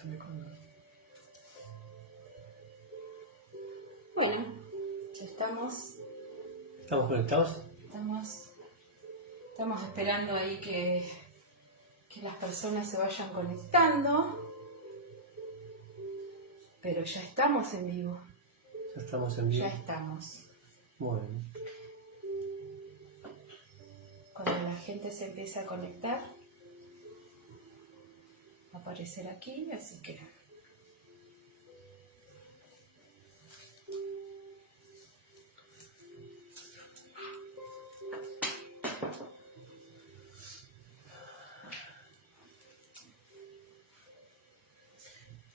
Avísame cuando... Bueno, ya estamos. ¿Estamos conectados? Estamos esperando ahí que las personas se vayan conectando. Pero ya estamos en vivo. Ya estamos en vivo. Ya estamos. Muy bien. Cuando la gente se empiece a conectar, va a aparecer aquí, así que...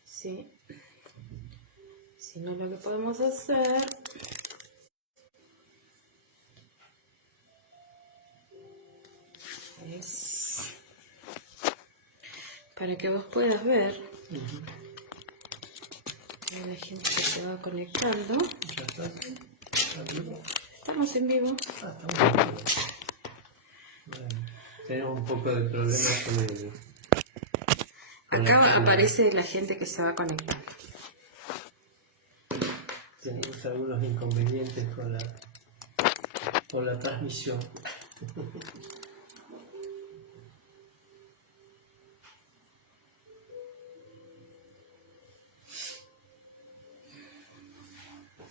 Sí. Si no, lo que podemos hacer es, para que vos puedas ver a la gente que se va conectando. ¿Ya está? ¿Está vivo? Estamos en vivo. Estamos en vivo. Bueno, tenemos un poco de problemas con el... Acá aparece la gente que se va conectando. Tenemos algunos inconvenientes con la transmisión.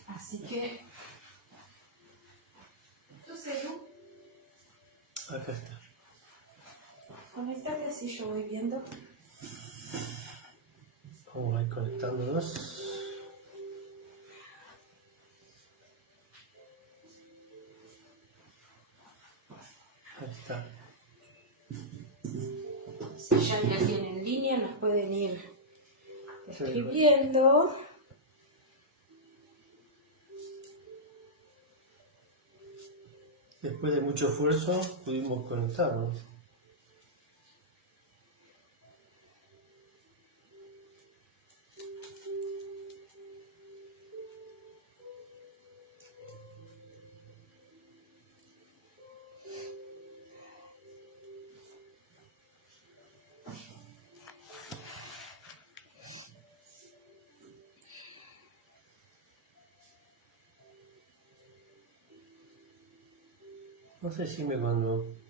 Así que... ¿Tu celu? Acá está. Conéctate así yo voy viendo. Vamos a ir conectándonos. Ahí está. Si ya hay alguien en línea, nos pueden ir escribiendo. Después de mucho esfuerzo pudimos conectarnos. No sé si me cuando...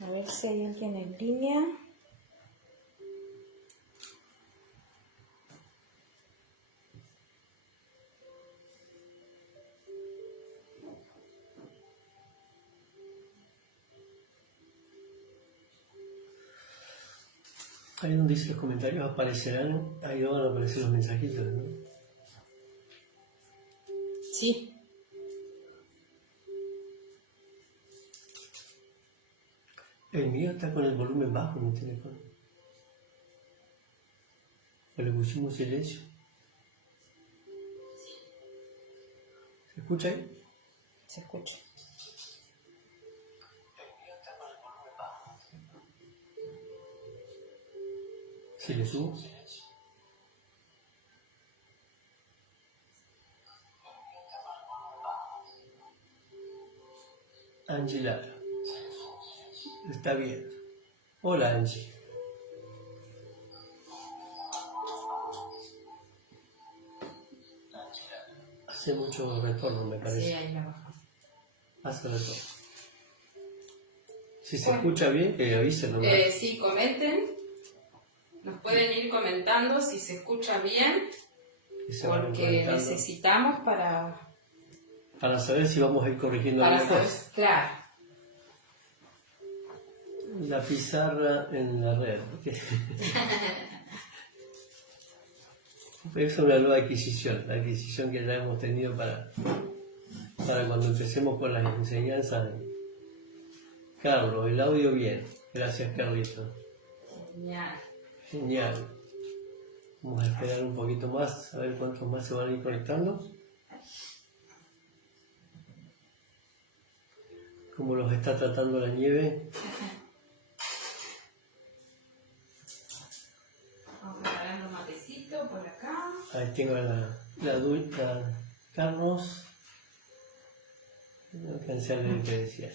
A ver si hay alguien en línea. Ahí donde dice los comentarios aparecerán, ahí van a aparecer los mensajitos, ¿no? Sí. El mío está con el volumen bajo en el teléfono. O le pusimos silencio. ¿Se escucha ahí? Se escucha. El mío está con el volumen bajo. ¿Se le subo? Angela. Está bien. Hola, Angie. Hace mucho retorno, me parece. Sí, ahí la bajo. Hace retorno. Si se escucha bien, que avisen nomás. Sí, comenten. Nos pueden ir comentando si se escucha bien. Y se van Porque conectando. necesitamos Para saber si vamos a ir corrigiendo para algunas saber, cosas. claro. La pizarra en la red. Es una nueva adquisición, la adquisición que ya hemos tenido para cuando empecemos con las enseñanzas. Carlos, el audio bien. Gracias, Carlito. Genial. Genial. Vamos a esperar un poquito más, a ver cuántos más se van a ir conectando. Cómo los está tratando la nieve. Vamos preparando un matecito por acá. Ahí tengo a la adulta Carlos. No alcancé a leer qué decía.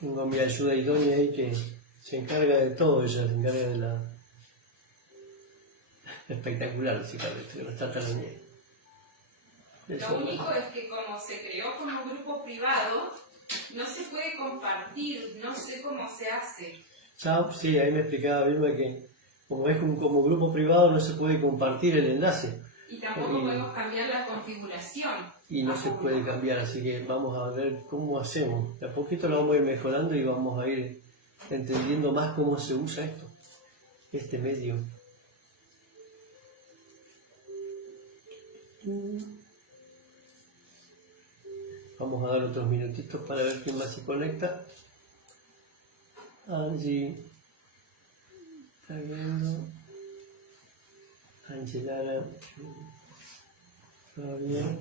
Tengo a mi ayuda idónea ahí que se encarga de todo, ella se encarga de la... Espectacular, sí, que nos trata la nieve. Lo único es que como se creó como grupo privado, no se puede compartir, no sé cómo se hace. Ya, sí, ahí me explicaba Vilma que como es como grupo privado no se puede compartir el enlace. Y tampoco podemos cambiar la configuración. Y no se puede cambiar, así que vamos a ver cómo hacemos. De a poquito lo vamos a ir mejorando y vamos a ir entendiendo más cómo se usa esto, este medio. Vamos a dar otros minutitos para ver quién más se conecta. Angie está viendo. Angelara. Todo bien.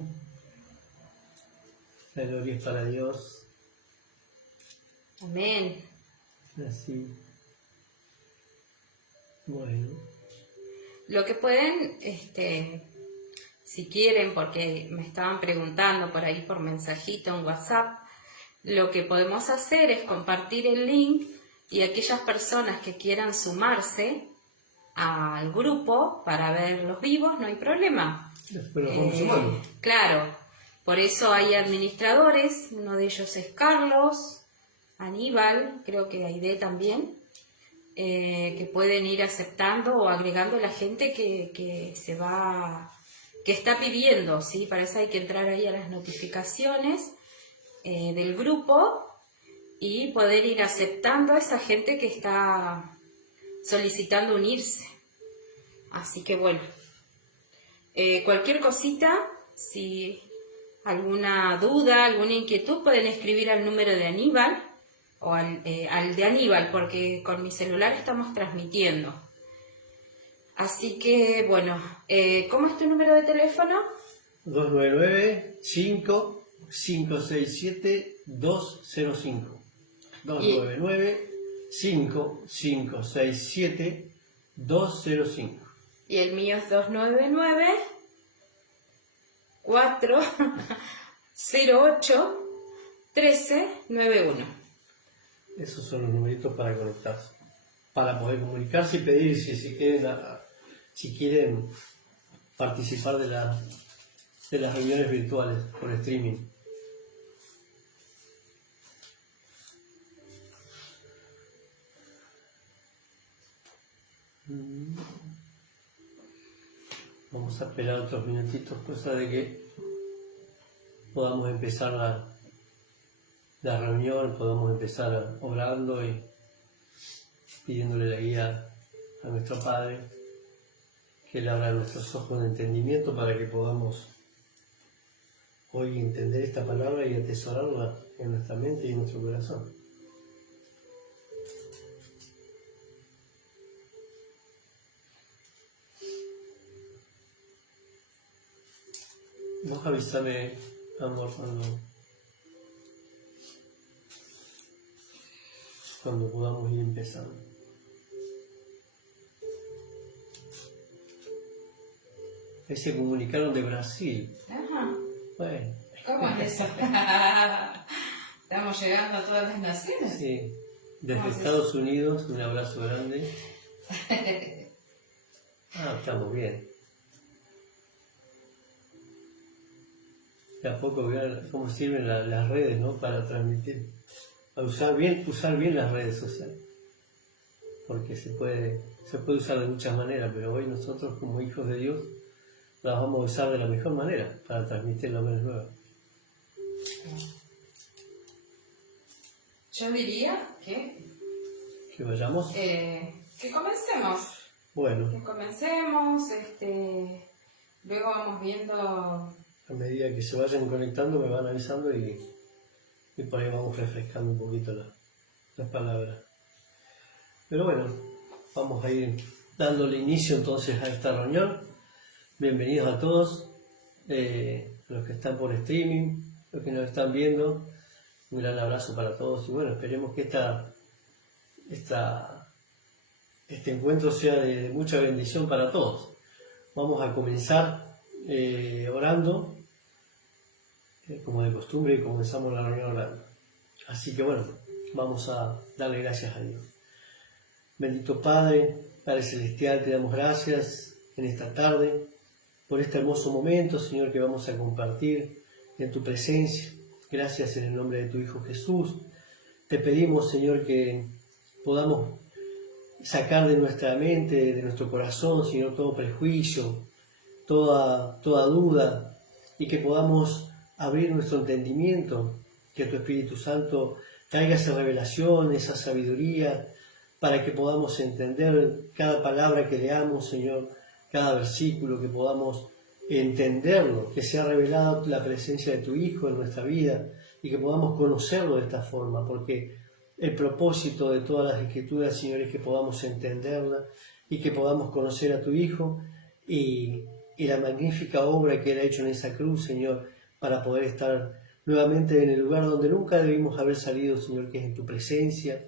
La gloria es para Dios. Amén. Así. Bueno. Lo que pueden, si quieren, porque me estaban preguntando por ahí por mensajito en WhatsApp, lo que podemos hacer es compartir el link y aquellas personas que quieran sumarse al grupo para ver los vivos, no hay problema. Después los vamos sumando. Claro, por eso hay administradores, uno de ellos es Carlos, Aníbal, creo que Aide también, que pueden ir aceptando o agregando la gente que se va, que está pidiendo, ¿sí? Para eso hay que entrar ahí a las notificaciones del grupo y poder ir aceptando a esa gente que está solicitando unirse. Así que bueno, cualquier cosita, si alguna duda, alguna inquietud, pueden escribir al número de Aníbal o al de Aníbal, porque con mi celular estamos transmitiendo. Así que bueno, ¿cómo es tu número de teléfono? 299-5567-205. 299-5567-205. Y el mío es 299-408-1391. Esos son los numeritos para conectarse, para poder comunicarse y pedir si quieren participar de las reuniones virtuales por streaming. Vamos a esperar otros minutitos, cosa de que podamos empezar la reunión, podamos empezar orando y pidiéndole la guía a nuestro Padre, que Él abra nuestros ojos de entendimiento para que podamos hoy entender esta palabra y atesorarla en nuestra mente y en nuestro corazón. Vamos a avisarle, amor, cuando podamos ir empezando. Ahí se comunicaron de Brasil. Ajá. Bueno. ¿Cómo es eso? Estamos llegando a todas las naciones. Sí. Desde Estados Unidos, un abrazo grande. Estamos bien. De a poco vean cómo sirven las redes, ¿no? Para transmitir. A usar bien las redes sociales. Porque se puede usar de muchas maneras, pero hoy nosotros como hijos de Dios las vamos a usar de la mejor manera para transmitir la buena nueva. Yo diría que vayamos. Que comencemos. Bueno. Que comencemos, luego vamos viendo. A medida que se vayan conectando me van avisando y por ahí vamos refrescando un poquito las palabras. Pero bueno, vamos a ir dándole inicio entonces a esta reunión. Bienvenidos a todos, los que están por streaming, los que nos están viendo. Un gran abrazo para todos y bueno, esperemos que este encuentro sea de mucha bendición para todos. Vamos a comenzar orando, como de costumbre, y comenzamos la reunión orando. Así que bueno, vamos a darle gracias a Dios. Bendito Padre, Padre Celestial, te damos gracias en esta tarde por este hermoso momento, Señor, que vamos a compartir en tu presencia. Gracias en el nombre de tu Hijo Jesús. Te pedimos, Señor, que podamos sacar de nuestra mente, de nuestro corazón, Señor, todo prejuicio, toda duda, y que podamos abrir nuestro entendimiento, que tu Espíritu Santo traiga esa revelación, esa sabiduría, para que podamos entender cada palabra que leamos, Señor, cada versículo, que podamos entenderlo, que sea revelada la presencia de tu Hijo en nuestra vida y que podamos conocerlo de esta forma, porque el propósito de todas las Escrituras, Señor, es que podamos entenderla y que podamos conocer a tu Hijo y la magnífica obra que Él ha hecho en esa cruz, Señor, para poder estar nuevamente en el lugar donde nunca debimos haber salido, Señor, que es en tu presencia,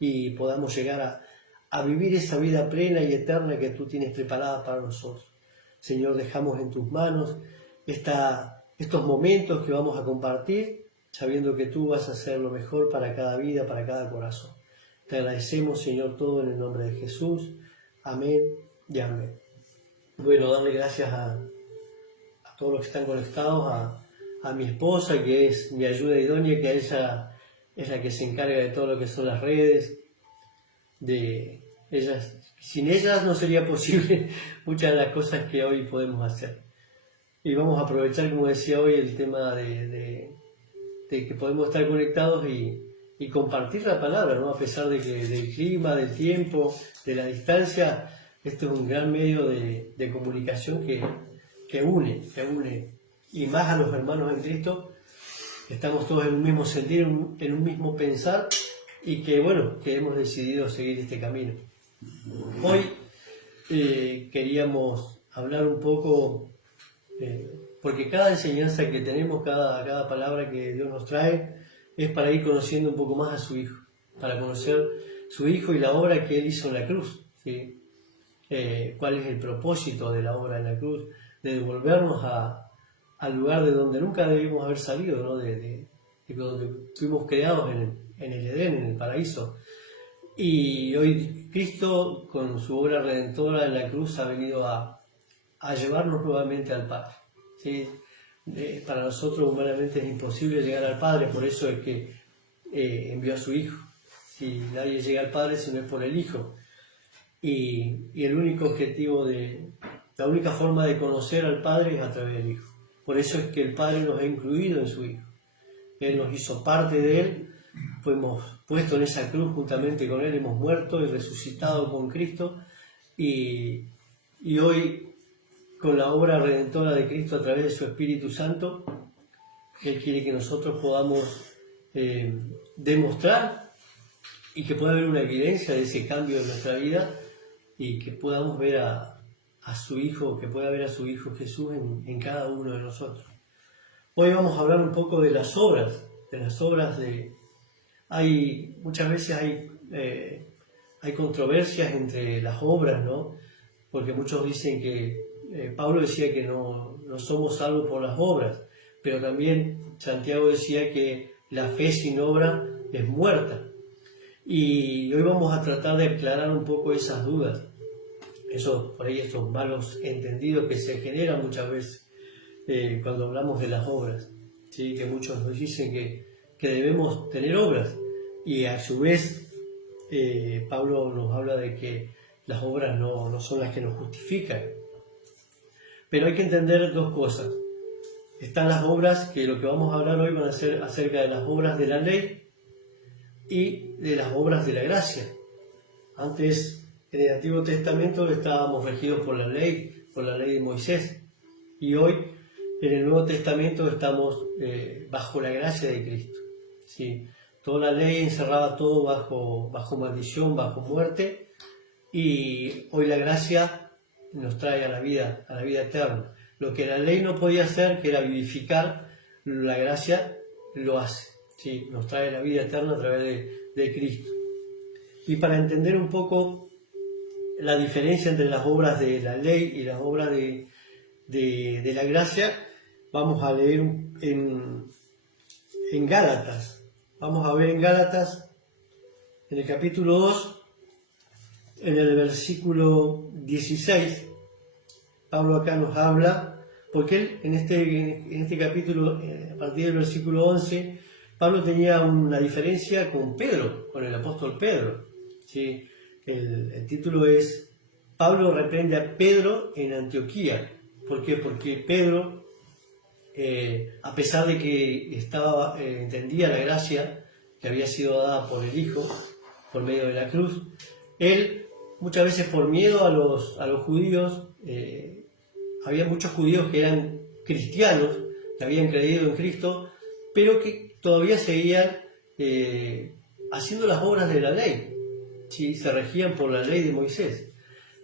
y podamos llegar a vivir esa vida plena y eterna que tú tienes preparada para nosotros. Señor, dejamos en tus manos estos momentos que vamos a compartir, sabiendo que tú vas a hacer lo mejor para cada vida, para cada corazón. Te agradecemos, Señor, todo en el nombre de Jesús. Amén y amén. Bueno, darle gracias a todos los que están conectados, a mi esposa, que es mi ayuda idónea, que ella es la que se encarga de todo lo que son las redes. Sin ellas no sería posible muchas de las cosas que hoy podemos hacer. Y vamos a aprovechar, como decía hoy, el tema de que podemos estar conectados y compartir la palabra, ¿no? A pesar del clima, del tiempo, de la distancia. Esto es un gran medio de comunicación que une, y más a los hermanos en Cristo. Estamos todos en un mismo sentir, en un mismo pensar, y que hemos decidido seguir este camino. Hoy queríamos hablar un poco, porque cada enseñanza que tenemos, cada palabra que Dios nos trae, es para ir conociendo un poco más a su Hijo, para conocer su Hijo y la obra que Él hizo en la cruz, ¿sí? Cuál es el propósito de la obra en la cruz, de devolvernos al lugar de donde nunca debimos haber salido, ¿no? de donde fuimos creados en el Edén, en el paraíso. Y hoy Cristo, con su obra redentora en la cruz, ha venido a llevarnos nuevamente al Padre, ¿sí? Para nosotros humanamente es imposible llegar al Padre, por eso es que envió a su Hijo. Si nadie llega al Padre si no es por el Hijo. Y el único objetivo la única forma de conocer al Padre es a través del Hijo. Por eso es que el Padre nos ha incluido en su Hijo. Él nos hizo parte de Él, fuimos puestos en esa cruz juntamente con Él, hemos muerto y resucitado con Cristo, y hoy, con la obra redentora de Cristo a través de su Espíritu Santo, Él quiere que nosotros podamos demostrar y que pueda haber una evidencia de ese cambio en nuestra vida y que podamos ver a su Hijo, que pueda ver a su Hijo Jesús en cada uno de nosotros. Hoy vamos a hablar un poco de las obras, muchas veces hay controversias entre las obras, ¿no? Porque muchos dicen que, Pablo decía que no somos salvos por las obras, pero también Santiago decía que la fe sin obra es muerta. Y hoy vamos a tratar de aclarar un poco esas dudas, estos malos entendidos que se generan muchas veces cuando hablamos de las obras, ¿sí? Que muchos nos dicen que debemos tener obras, y a su vez Pablo nos habla de que las obras no son las que nos justifican. Pero hay que entender dos cosas. Están las obras, que lo que vamos a hablar hoy van a ser acerca de las obras de la ley y de las obras de la gracia. Antes, en el Antiguo Testamento, estábamos regidos por la ley de Moisés, y hoy en el Nuevo Testamento estamos bajo la gracia de Cristo, ¿sí? Toda la ley encerraba todo bajo maldición, bajo muerte, y hoy la gracia nos trae a la vida eterna. Lo que la ley no podía hacer, que era vivificar, la gracia lo hace, ¿sí? Nos trae la vida eterna a través de Cristo. Y para entender un poco la diferencia entre las obras de la ley y las obras de la gracia, vamos a leer en Gálatas. Vamos a ver en Gálatas, en el capítulo 2, en el versículo 16, Pablo acá nos habla, porque él en este capítulo, a partir del versículo 11, Pablo tenía una diferencia con Pedro, con el apóstol Pedro, ¿sí? El título es Pablo reprende a Pedro en Antioquía. ¿Por qué? Porque Pedro, a pesar de que entendía la gracia que había sido dada por el Hijo, por medio de la cruz, él muchas veces por miedo a los judíos, había muchos judíos que eran cristianos, que habían creído en Cristo, pero que todavía seguían haciendo las obras de la ley, ¿sí? Se regían por la ley de Moisés.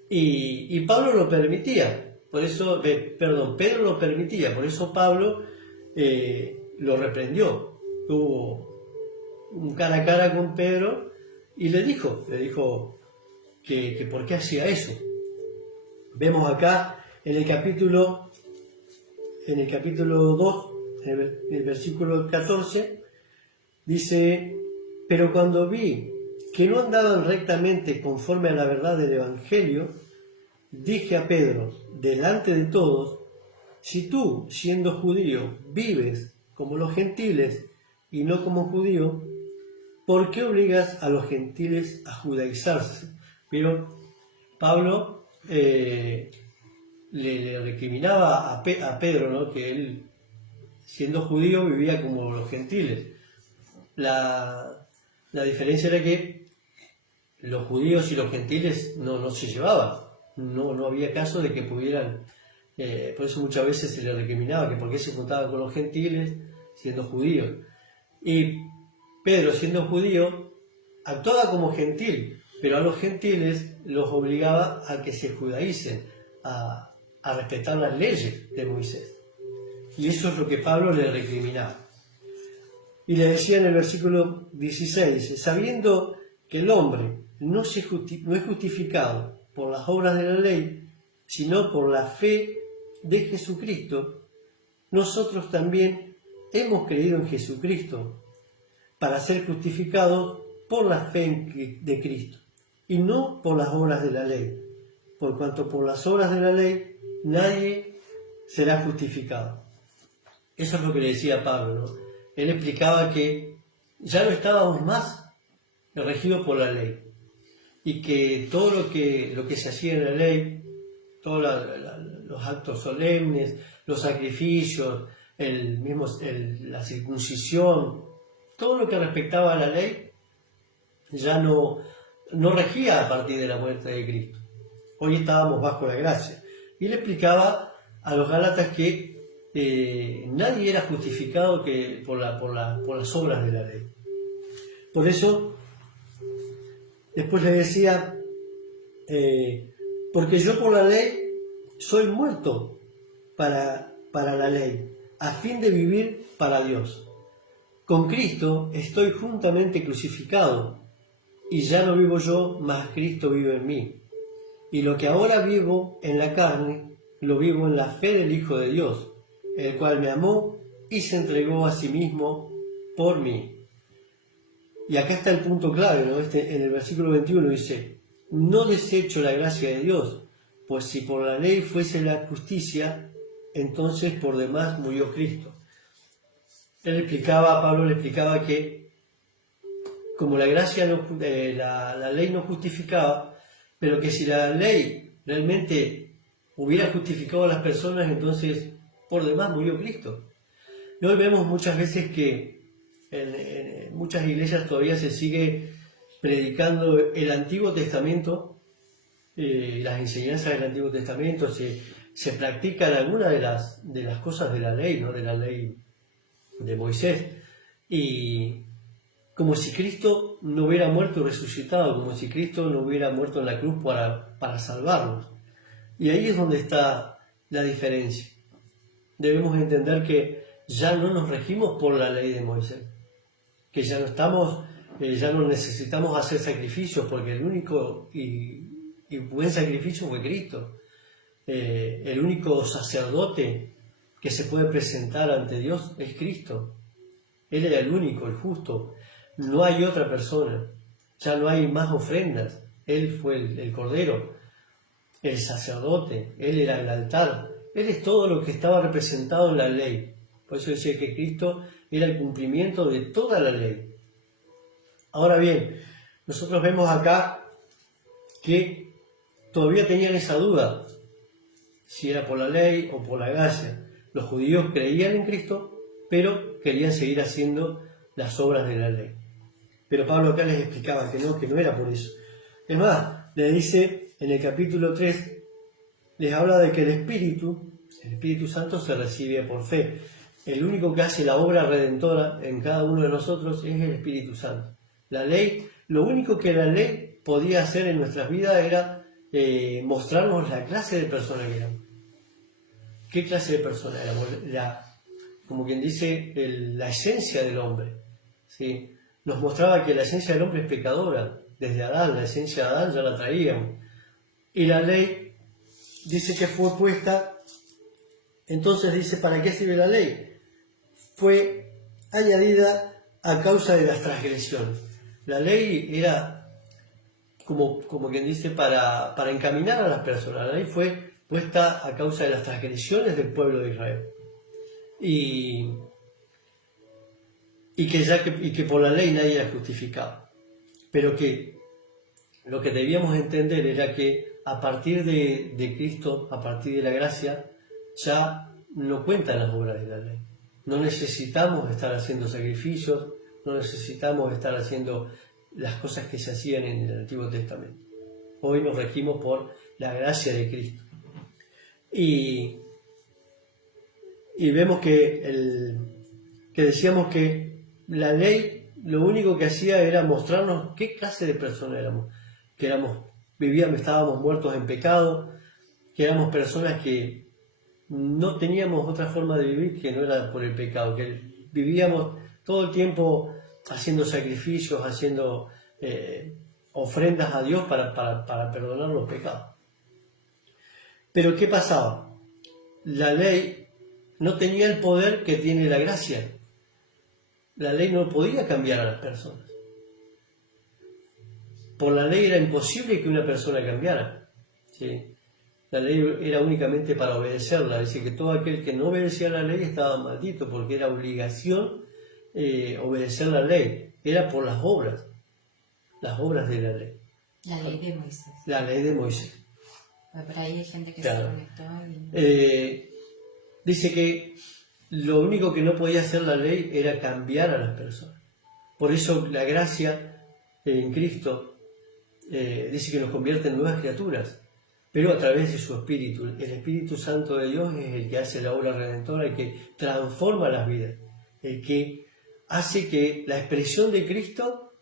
Y Pablo lo permitía, Pedro lo permitía, por eso Pablo lo reprendió. Tuvo un cara a cara con Pedro y le dijo que por qué hacía eso. Vemos acá en el capítulo 2, en el versículo 14, dice: pero cuando vi que no andaban rectamente conforme a la verdad del Evangelio, dije a Pedro, delante de todos: si tú, siendo judío, vives como los gentiles y no como judío, ¿por qué obligas a los gentiles a judaizarse? Pero Pablo le recriminaba a Pedro, ¿no? Que él, siendo judío, vivía como los gentiles. La diferencia era que los judíos y los gentiles no se llevaban, no había caso de que pudieran, por eso muchas veces se le recriminaba que por qué se juntaban con los gentiles siendo judíos. Y Pedro, siendo judío, actuaba como gentil, pero a los gentiles los obligaba a que se judaicen, a respetar las leyes de Moisés. Y eso es lo que Pablo le recriminaba. Y le decía en el versículo 16, sabiendo que el hombre no es justificado por las obras de la ley, sino por la fe de Jesucristo, nosotros también hemos creído en Jesucristo para ser justificados por la fe de Cristo, y no por las obras de la ley, por cuanto por las obras de la ley nadie será justificado. Eso es lo que le decía Pablo, ¿no? Él explicaba que ya no estábamos más regidos por la ley, y que todo lo que se hacía en la ley, todos los actos solemnes, los sacrificios, la circuncisión, todo lo que respectaba a la ley ya no regía a partir de la muerte de Cristo. Hoy estábamos bajo la gracia. Y le explicaba a los gálatas que nadie era justificado por las obras de la ley. Por eso, después le decía, porque yo por la ley soy muerto para la ley, a fin de vivir para Dios. Con Cristo estoy juntamente crucificado, y ya no vivo yo, mas Cristo vive en mí. Y lo que ahora vivo en la carne, lo vivo en la fe del Hijo de Dios, el cual me amó y se entregó a sí mismo por mí. Y acá está el punto clave, ¿no? En el versículo 21 dice: no desecho la gracia de Dios, pues si por la ley fuese la justicia, entonces por demás murió Cristo. Pablo le explicaba que como la gracia la ley no justificaba, pero que si la ley realmente hubiera justificado a las personas, entonces por demás murió Cristo. Y hoy vemos muchas veces que en muchas iglesias todavía se sigue predicando el Antiguo Testamento, las enseñanzas del Antiguo Testamento, se practican algunas de las cosas de la ley, ¿no? De la ley de Moisés, y como si Cristo no hubiera muerto y resucitado, como si Cristo no hubiera muerto en la cruz para salvarnos. Y ahí es donde está la diferencia. Debemos entender que ya no nos regimos por la ley de Moisés, que ya no necesitamos hacer sacrificios, porque el único y buen sacrificio fue Cristo. El único sacerdote que se puede presentar ante Dios es Cristo. Él era el único, el justo. No hay otra persona. Ya no hay más ofrendas. Él fue el Cordero, el sacerdote. Él era el altar. Él es todo lo que estaba representado en la ley. Por eso decía que Cristo era el cumplimiento de toda la ley. Ahora bien, nosotros vemos acá que todavía tenían esa duda, si era por la ley o por la gracia. Los judíos creían en Cristo, pero querían seguir haciendo las obras de la ley. Pero Pablo acá les explicaba que no era por eso. Es más, le dice en el capítulo 3, les habla de que el Espíritu Santo se recibe por fe. El único que hace la obra redentora en cada uno de nosotros es el Espíritu Santo. La ley, lo único que la ley podía hacer en nuestras vidas era mostrarnos la clase de persona que éramos. ¿Qué clase de persona éramos? Como quien dice, la esencia del hombre. ¿Sí? Nos mostraba que la esencia del hombre es pecadora. Desde Adán, la esencia de Adán ya la traíamos. Y la ley dice que fue puesta. Entonces dice, ¿para qué sirve la ley? Fue añadida a causa de las transgresiones. La ley era, como quien dice, para encaminar a las personas. La ley fue puesta a causa de las transgresiones del pueblo de Israel. Y que por la ley nadie era justificado. Pero que lo que debíamos entender era que a partir de Cristo, a partir de la gracia, ya no cuentan las obras de la ley. No necesitamos estar haciendo sacrificios, no necesitamos estar haciendo las cosas que se hacían en el Antiguo Testamento. Hoy nos regimos por la gracia de Cristo. Y vemos que decíamos que la ley lo único que hacía era mostrarnos qué clase de persona éramos. Que estábamos muertos en pecado, que éramos personas que no teníamos otra forma de vivir que no era por el pecado, que vivíamos todo el tiempo haciendo sacrificios, haciendo ofrendas a Dios para perdonar los pecados. Pero ¿qué pasaba? La ley no tenía el poder que tiene la gracia. La ley no podía cambiar a las personas. Por la ley era imposible que una persona cambiara. ¿Sí? La ley era únicamente para obedecerla. Dice que todo aquel que no obedecía la ley estaba maldito, porque era obligación obedecer la ley. Era por las obras de la ley. La ley de Moisés. La ley de Moisés. Por ahí hay gente que claro. se conectó. Dice que lo único que no podía hacer la ley era cambiar a las personas. Por eso la gracia en Cristo dice que nos convierte en nuevas criaturas, pero a través de su Espíritu. El Espíritu Santo de Dios es el que hace la obra redentora, el que transforma las vidas, el que hace que la expresión de Cristo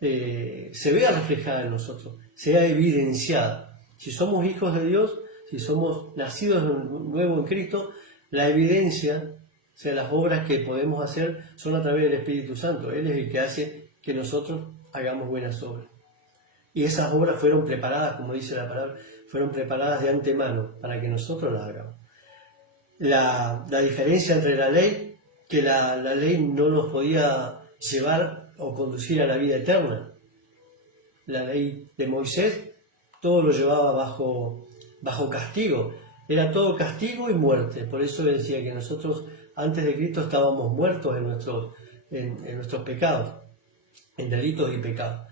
se vea reflejada en nosotros, sea evidenciada. Si somos hijos de Dios, si somos nacidos de nuevo en Cristo, la evidencia, o sea, las obras que podemos hacer son a través del Espíritu Santo. Él es el que hace que nosotros hagamos buenas obras. Y esas obras fueron preparadas, como dice la palabra, fueron preparadas de antemano para que nosotros las hagamos. La diferencia entre la ley, que la ley no nos podía llevar o conducir a la vida eterna. La ley de Moisés todo lo llevaba bajo castigo. Era todo castigo y muerte. Por eso decía que nosotros antes de Cristo estábamos muertos en nuestros pecados, en delitos y pecados.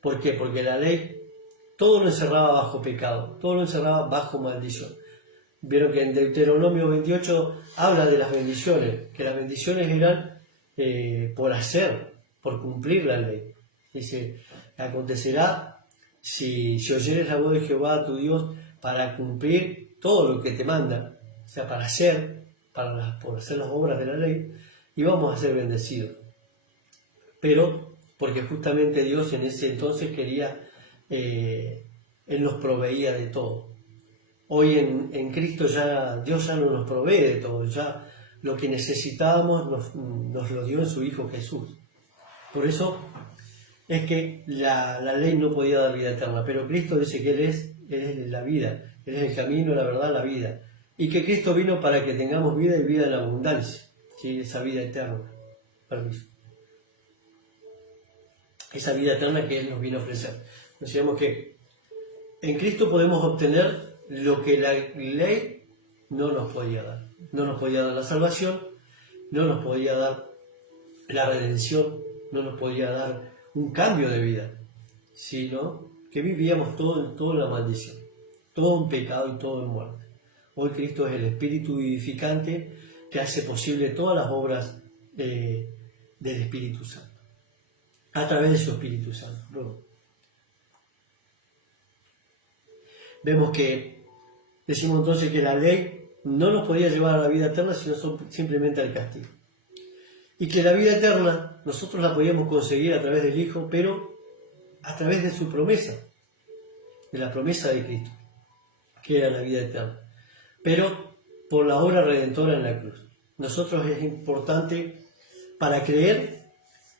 ¿Por qué? Porque la ley todo lo encerraba bajo pecado, todo lo encerraba bajo maldición. Vieron que en Deuteronomio 28 habla de las bendiciones, que las bendiciones eran por hacer, por cumplir la ley. Dice, acontecerá si oyeres la voz de Jehová tu Dios para cumplir todo lo que te manda, o sea, por hacer las obras de la ley, y vamos a ser bendecidos. Pero porque justamente Dios en ese entonces quería, Él nos proveía de todo. Hoy en Cristo ya Dios ya no nos provee de todo, ya lo que necesitábamos nos lo dio en su Hijo Jesús. Por eso es que la ley no podía dar vida eterna, pero Cristo dice que Él es la vida, Él es el camino, la verdad, la vida. Y que Cristo vino para que tengamos vida y vida en abundancia, ¿sí? Esa vida eterna. Permiso. Esa vida eterna que Él nos vino a ofrecer. Decíamos que en Cristo podemos obtener lo que la ley no nos podía dar. No nos podía dar la salvación, no nos podía dar la redención, no nos podía dar un cambio de vida, sino que vivíamos todo en la maldición, todo en pecado y todo en muerte. Hoy Cristo es el Espíritu vivificante que hace posible todas las obras del Espíritu Santo, a través de su Espíritu Santo. ¿No? Vemos que decimos entonces que la ley no nos podía llevar a la vida eterna, sino simplemente al castigo. Y que la vida eterna nosotros la podíamos conseguir a través del Hijo, pero a través de su promesa, de la promesa de Cristo, que era la vida eterna, pero por la obra redentora en la cruz. Nosotros es importante para creer,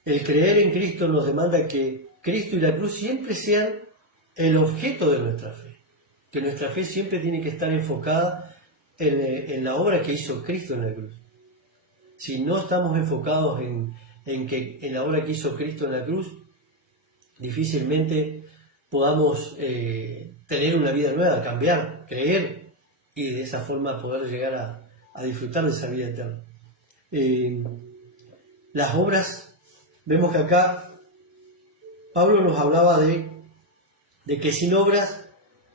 el creer en Cristo nos demanda que Cristo y la cruz siempre sean el objeto de nuestra fe, que nuestra fe siempre tiene que estar enfocada en la obra que hizo Cristo en la cruz. Si no estamos enfocados en la obra que hizo Cristo en la cruz, difícilmente podamos tener una vida nueva, cambiar, creer y de esa forma poder llegar a disfrutar de esa vida eterna. Las obras, vemos que acá Pablo nos hablaba de que sin obras,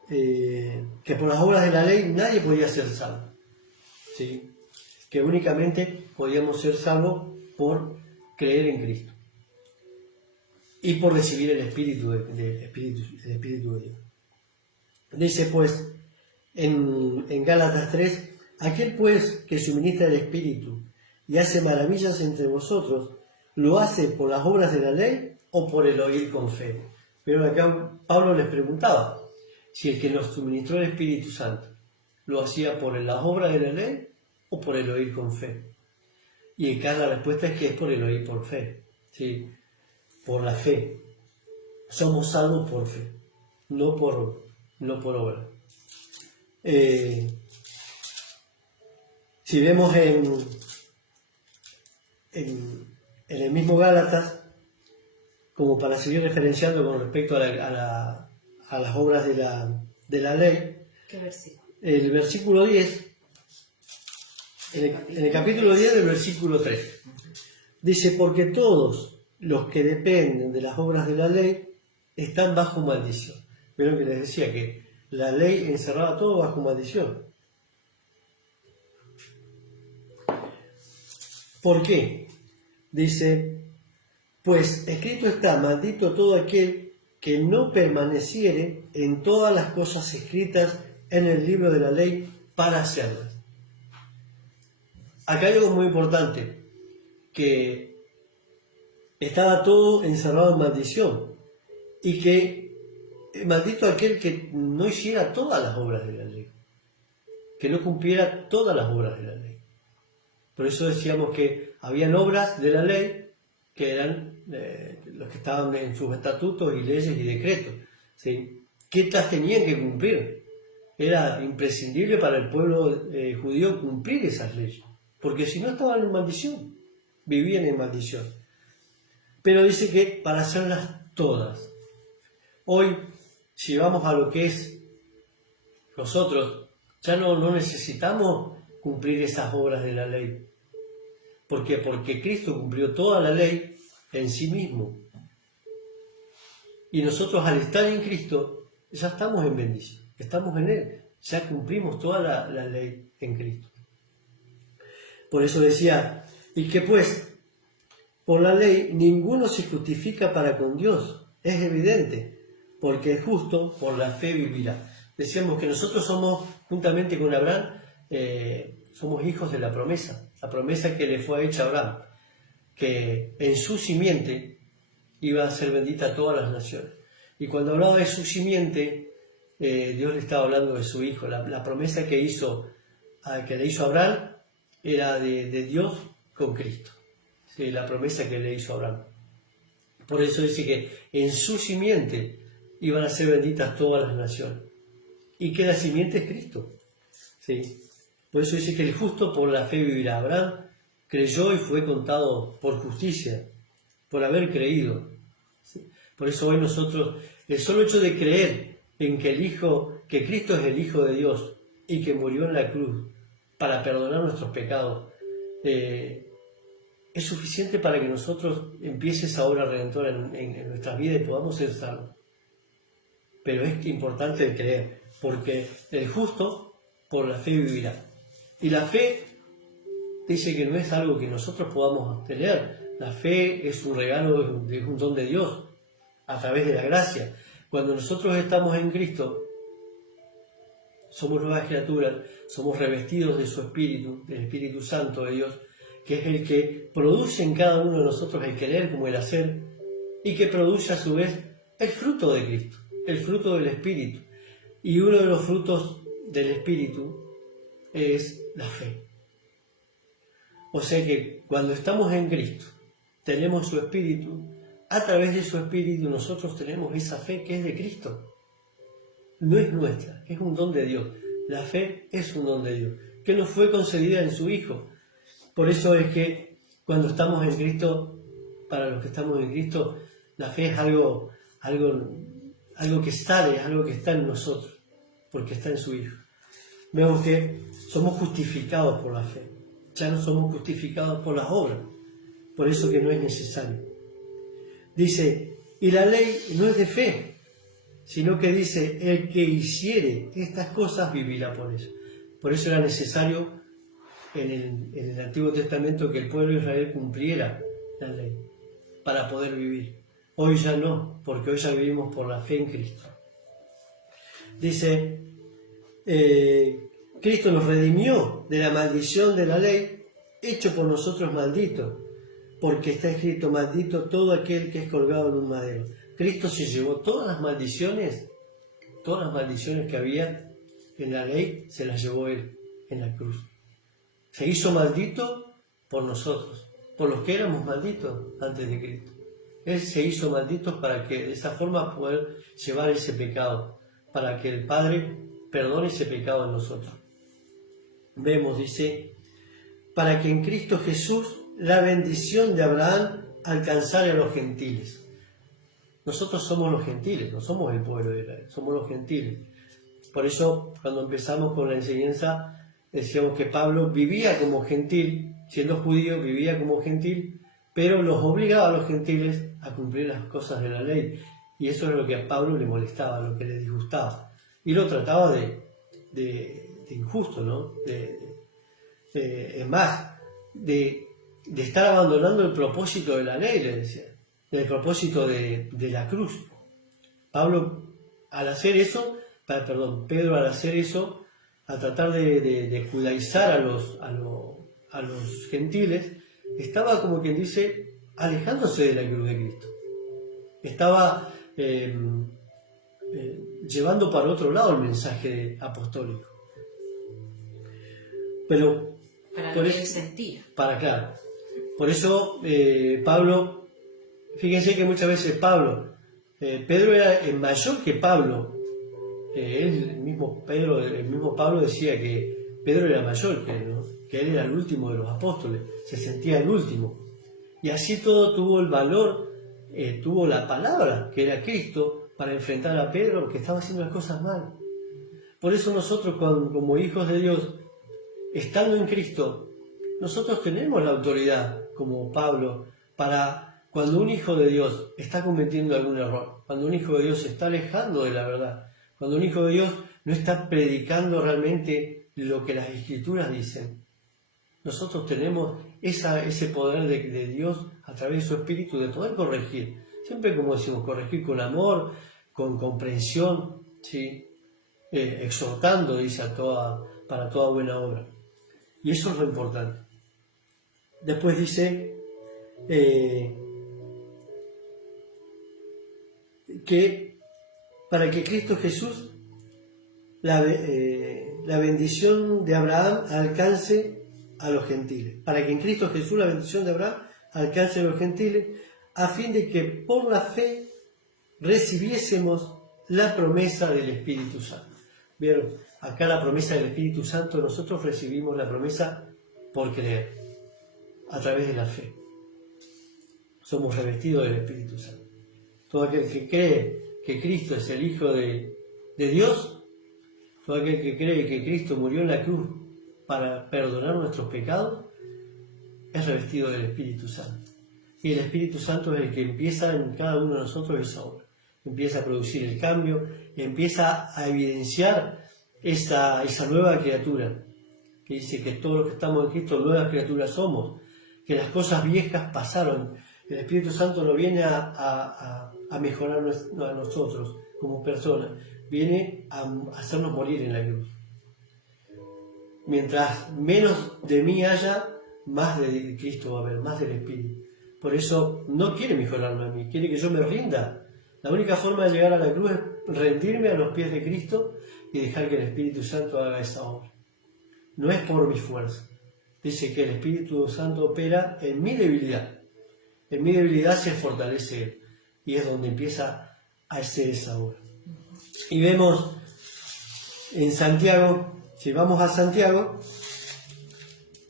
que por las obras de la ley nadie podía ser salvo, ¿sí? Que únicamente podíamos ser salvos por creer en Cristo y por recibir el Espíritu de Dios. Dice pues en Gálatas 3, aquel pues que suministra el Espíritu y hace maravillas entre vosotros, ¿lo hace por las obras de la ley o por el oír con fe? Pero acá Pablo les preguntaba si el que nos suministró el Espíritu Santo lo hacía por las obras de la ley o por el oír con fe. Y acá la respuesta es que es por el oír por fe, ¿sí? Por la fe. Somos salvos por fe, no por obra. Si vemos en el mismo Gálatas, como para seguir referenciando con respecto a las obras de la ley, ¿Qué versículo? El versículo 10, en el capítulo 10 del versículo 3, dice, porque todos los que dependen de las obras de la ley están bajo maldición. Vieron que les decía que la ley encerraba todo bajo maldición. ¿Por qué? Dice, pues escrito está, maldito todo aquel que no permaneciere en todas las cosas escritas en el libro de la ley para hacerlas. Acá hay algo muy importante, que estaba todo encerrado en maldición y que maldito aquel que no hiciera todas las obras de la ley, que no cumpliera todas las obras de la ley. Por eso decíamos que habían obras de la ley que eran los que estaban en sus estatutos y leyes y decretos, ¿sí? ¿Qué las tenían que cumplir? Era imprescindible para el pueblo judío cumplir esas leyes, porque si no estaban en maldición, vivían en maldición. Pero dice que para hacerlas todas. Hoy, si vamos a lo que es nosotros, ya no necesitamos cumplir esas obras de la ley. ¿Por qué? Porque Cristo cumplió toda la ley en sí mismo. Y nosotros al estar en Cristo, ya estamos en bendición, estamos en Él, ya cumplimos toda la ley en Cristo. Por eso decía, y que pues, por la ley, ninguno se justifica para con Dios, es evidente, porque es justo, por la fe vivirá. Decíamos que nosotros somos, juntamente con Abraham, somos hijos de la promesa que le fue hecha a Abraham, que en su simiente iba a ser bendita a todas las naciones. Y cuando hablaba de su simiente, Dios le estaba hablando de su hijo. La promesa que le hizo a Abraham era de Dios con Cristo. Sí, la promesa que le hizo a Abraham. Por eso dice que en su simiente iban a ser benditas todas las naciones. Y que la simiente es Cristo. ¿Sí? Por eso dice que el justo por la fe vivirá. Abraham creyó y fue contado por justicia, por haber creído. ¿Sí? Por eso hoy nosotros, el solo hecho de creer en que Cristo es el Hijo de Dios y que murió en la cruz para perdonar nuestros pecados, es suficiente para que nosotros empiece esa obra redentora en nuestras vidas y podamos ser salvos. Pero es importante creer, porque el justo por la fe vivirá. Y la fe dice que no es algo que nosotros podamos obtener. La fe es un regalo, es un don de Dios a través de la gracia. Cuando nosotros estamos en Cristo, somos nuevas criaturas, somos revestidos de su Espíritu, del Espíritu Santo de Dios, que es el que produce en cada uno de nosotros el querer como el hacer, y que produce a su vez el fruto de Cristo, el fruto del Espíritu. Y uno de los frutos del Espíritu es la fe. O sea que cuando estamos en Cristo, tenemos su Espíritu, a través de su Espíritu nosotros tenemos esa fe que es de Cristo. No es nuestra, es un don de Dios. La fe es un don de Dios, que nos fue concedida en su Hijo. Por eso es que cuando estamos en Cristo, para los que estamos en Cristo, la fe es algo que sale, algo que está en nosotros, porque está en su Hijo. Vemos que somos justificados por la fe, ya no somos justificados por las obras, por eso que no es necesario. Dice, y la ley no es de fe, sino que dice, el que hiciere estas cosas vivirá por eso. Por eso era necesario en el Antiguo Testamento que el pueblo de Israel cumpliera la ley para poder vivir. Hoy ya no, porque hoy ya vivimos por la fe en Cristo. Dice, Cristo nos redimió de la maldición de la ley, hecho por nosotros maldito, porque está escrito, maldito todo aquel que es colgado en un madero. Cristo se llevó todas las maldiciones que había en la ley, se las llevó Él en la cruz. Se hizo maldito por nosotros, por los que éramos malditos antes de Cristo. Él se hizo maldito para que de esa forma poder llevar ese pecado, para que el Padre perdone ese pecado en nosotros. Vemos, dice, para que en Cristo Jesús la bendición de Abraham alcanzara a los gentiles. Nosotros somos los gentiles, no somos el pueblo de Israel, somos los gentiles. Por eso, cuando empezamos con la enseñanza, decíamos que Pablo vivía como gentil, siendo judío, vivía como gentil, pero los obligaba a los gentiles a cumplir las cosas de la ley. Y eso es lo que a Pablo le molestaba, lo que le disgustaba. Y lo trataba de injusto, ¿no? Es más, de estar abandonando el propósito de la ley, le decía, el propósito de la cruz. Pedro al hacer eso, al tratar de judaizar a los gentiles, estaba, como quien dice, alejándose de la cruz de Cristo. Estaba llevando para otro lado el mensaje apostólico. Pero para lo que él sentía. Claro. Por eso Pablo, fíjense que muchas veces Pedro era mayor que Pablo. El mismo Pablo decía que Pedro era mayor que él, ¿no? Que él era el último de los apóstoles, se sentía el último. Y así todo tuvo el valor, tuvo la palabra, que era Cristo, para enfrentar a Pedro, que estaba haciendo las cosas mal. Por eso nosotros, como hijos de Dios, estando en Cristo, nosotros tenemos la autoridad, como Pablo, para cuando un hijo de Dios está cometiendo algún error, cuando un hijo de Dios se está alejando de la verdad, cuando un hijo de Dios no está predicando realmente lo que las Escrituras dicen, nosotros tenemos ese poder de Dios a través de su Espíritu de poder corregir. Siempre, como decimos, corregir con amor, con comprensión, ¿sí? Exhortando, dice, para toda buena obra. Y eso es lo importante. Después dice, que para que Cristo Jesús, la bendición de Abraham alcance a los gentiles. Para que en Cristo Jesús la bendición de Abraham alcance a los gentiles, a fin de que por la fe recibiésemos la promesa del Espíritu Santo. ¿Vieron? Acá la promesa del Espíritu Santo, nosotros recibimos la promesa por creer, a través de la fe. Somos revestidos del Espíritu Santo. Todo aquel que cree que Cristo es el Hijo de Dios, todo aquel que cree que Cristo murió en la cruz para perdonar nuestros pecados, es revestido del Espíritu Santo. Y el Espíritu Santo es el que empieza en cada uno de nosotros esa obra. Empieza a producir el cambio, empieza a evidenciar esa nueva criatura, que dice que todos los que estamos en Cristo, nuevas criaturas somos, que las cosas viejas pasaron. El Espíritu Santo no viene a mejorar a nosotros como personas, viene a hacernos morir en la cruz. Mientras menos de mí haya, más de Cristo va a haber, más del Espíritu. Por eso no quiere mejorarme a mí, quiere que yo me rinda. La única forma de llegar a la cruz es rendirme a los pies de Cristo y dejar que el Espíritu Santo haga esa obra. No es por mi fuerza. Dice que el Espíritu Santo opera en mi debilidad. En mi debilidad se fortalece Él. Y es donde empieza a hacer esa obra. Y vemos en Santiago, si vamos a Santiago,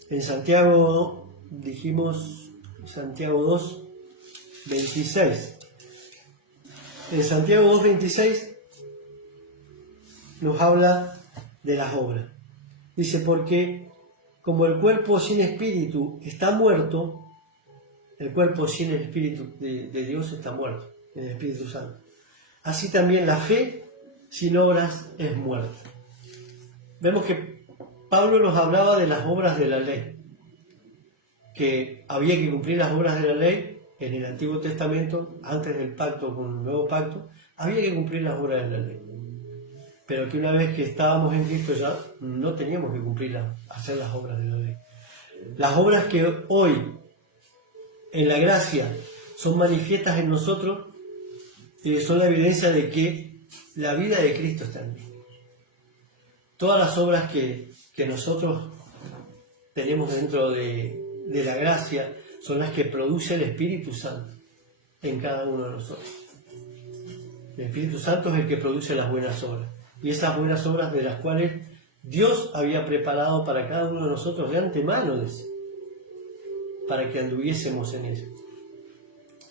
en Santiago dijimos, Santiago 2, 26. En Santiago 2, 26 nos habla de las obras. Dice, porque como el cuerpo sin espíritu está muerto, el cuerpo sin el Espíritu de Dios está muerto, el Espíritu Santo. Así también la fe sin obras es muerta. Vemos que Pablo nos hablaba de las obras de la ley, que había que cumplir las obras de la ley en el Antiguo Testamento, antes del pacto con el Nuevo Pacto, había que cumplir las obras de la ley. Pero que una vez que estábamos en Cristo ya no teníamos que cumplirlas, hacer las obras de la ley. Las obras que hoy en la gracia son manifiestas en nosotros son la evidencia de que la vida de Cristo está en mí. Todas las obras que nosotros tenemos dentro de la gracia son las que produce el Espíritu Santo en cada uno de nosotros. El Espíritu Santo es el que produce las buenas obras. Y esas buenas obras de las cuales Dios había preparado para cada uno de nosotros de antemano, para que anduviésemos en ellas.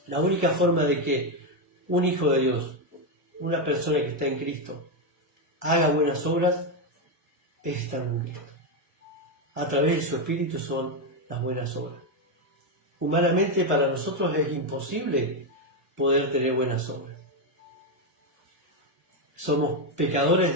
La única forma de que un hijo de Dios, una persona que está en Cristo, haga buenas obras, es estar en Cristo. A través de su Espíritu son las buenas obras. Humanamente para nosotros es imposible poder tener buenas obras. Somos pecadores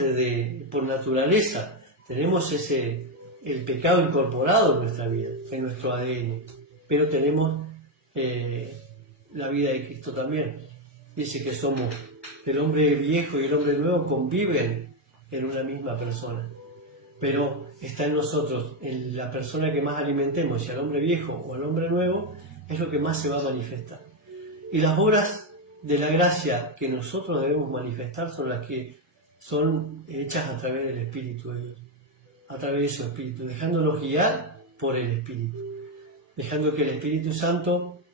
por naturaleza, tenemos el pecado incorporado en nuestra vida, en nuestro ADN, pero tenemos la vida de Cristo también. Dice que somos, el hombre viejo y el hombre nuevo conviven en una misma persona, pero está en nosotros, en la persona que más alimentemos, si al hombre viejo o al hombre nuevo, es lo que más se va a manifestar. Y las obras de la gracia que nosotros debemos manifestar son las que son hechas a través del Espíritu de Dios, a través de su Espíritu, dejándonos guiar por el Espíritu, dejando que el Espíritu Santo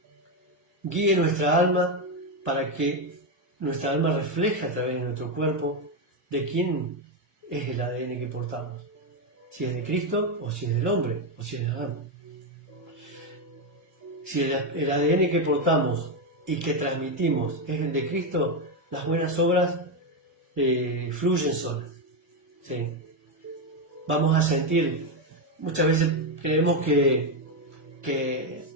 guíe nuestra alma para que nuestra alma refleje a través de nuestro cuerpo de quién es el ADN que portamos, si es de Cristo o si es del hombre o si es de Adán. Si el ADN que portamos y que transmitimos es el de Cristo, las buenas obras fluyen solas. ¿Sí? Vamos a sentir, muchas veces creemos que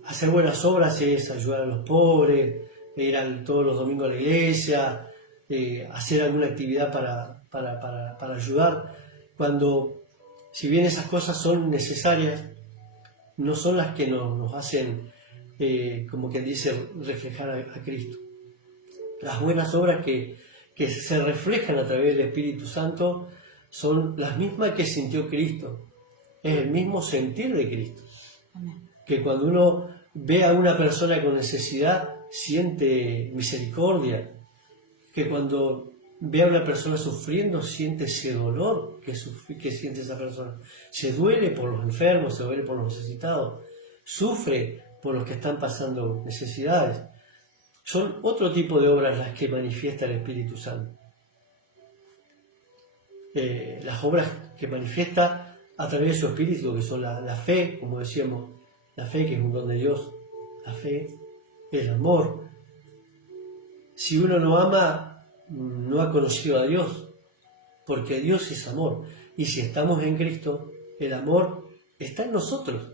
hacer buenas obras es ayudar a los pobres, ir todos los domingos a la iglesia, hacer alguna actividad para ayudar, cuando si bien esas cosas son necesarias, no son las que nos hacen, como quien dice, reflejar a Cristo. Las buenas obras que se reflejan a través del Espíritu Santo son las mismas que sintió Cristo. Es el mismo sentir de Cristo. Amén. Que cuando uno ve a una persona con necesidad, siente misericordia, que cuando ve a una persona sufriendo siente ese dolor que siente esa persona. Se duele por los enfermos, se duele por los necesitados, sufre por los que están pasando necesidades. Son otro tipo de obras las que manifiesta el Espíritu Santo. Las obras que manifiesta a través de su Espíritu, que son la fe, como decíamos, la fe que es un don de Dios, la fe, el amor. Si uno no ama, no ha conocido a Dios, porque Dios es amor. Y si estamos en Cristo, el amor está en nosotros.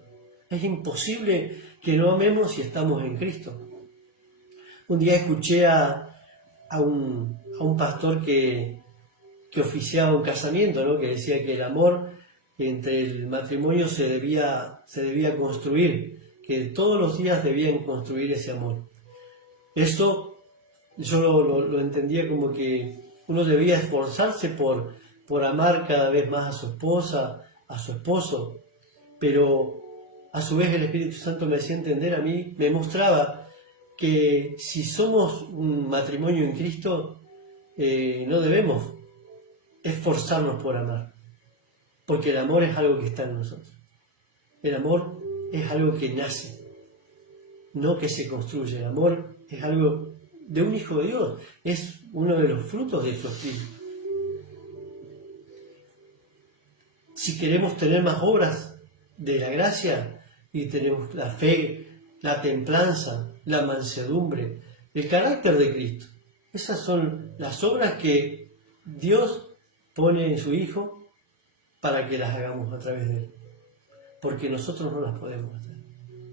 Es imposible que no amemos si estamos en Cristo. Un día escuché a un pastor que oficiaba un casamiento, ¿no? Que decía que el amor entre el matrimonio se debía construir, que todos los días debían construir ese amor. Eso yo lo entendía como que uno debía esforzarse por amar cada vez más a su esposa, a su esposo, pero a su vez el Espíritu Santo me hacía entender a mí, me mostraba que si somos un matrimonio en Cristo, no debemos esforzarnos por amar, porque el amor es algo que está en nosotros. El amor es algo que nace, no que se construye. El amor es algo de un hijo de Dios, es uno de los frutos de su Espíritu. Si queremos tener más obras de la gracia, y tenemos la fe, la templanza, la mansedumbre, el carácter de Cristo, esas son las obras que Dios pone en su Hijo para que las hagamos a través de Él, porque nosotros no las podemos hacer.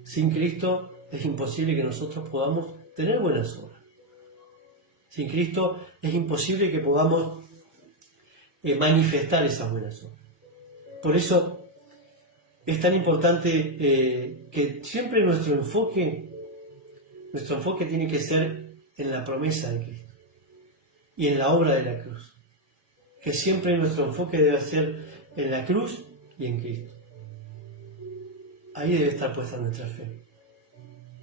Sin Cristo es imposible que nosotros podamos tener buenas obras. Sin Cristo es imposible que podamos manifestar esas buenas obras. Por eso es tan importante que siempre nuestro enfoque tiene que ser en la promesa de Cristo y en la obra de la cruz. Que siempre nuestro enfoque debe ser en la cruz y en Cristo. Ahí debe estar puesta nuestra fe.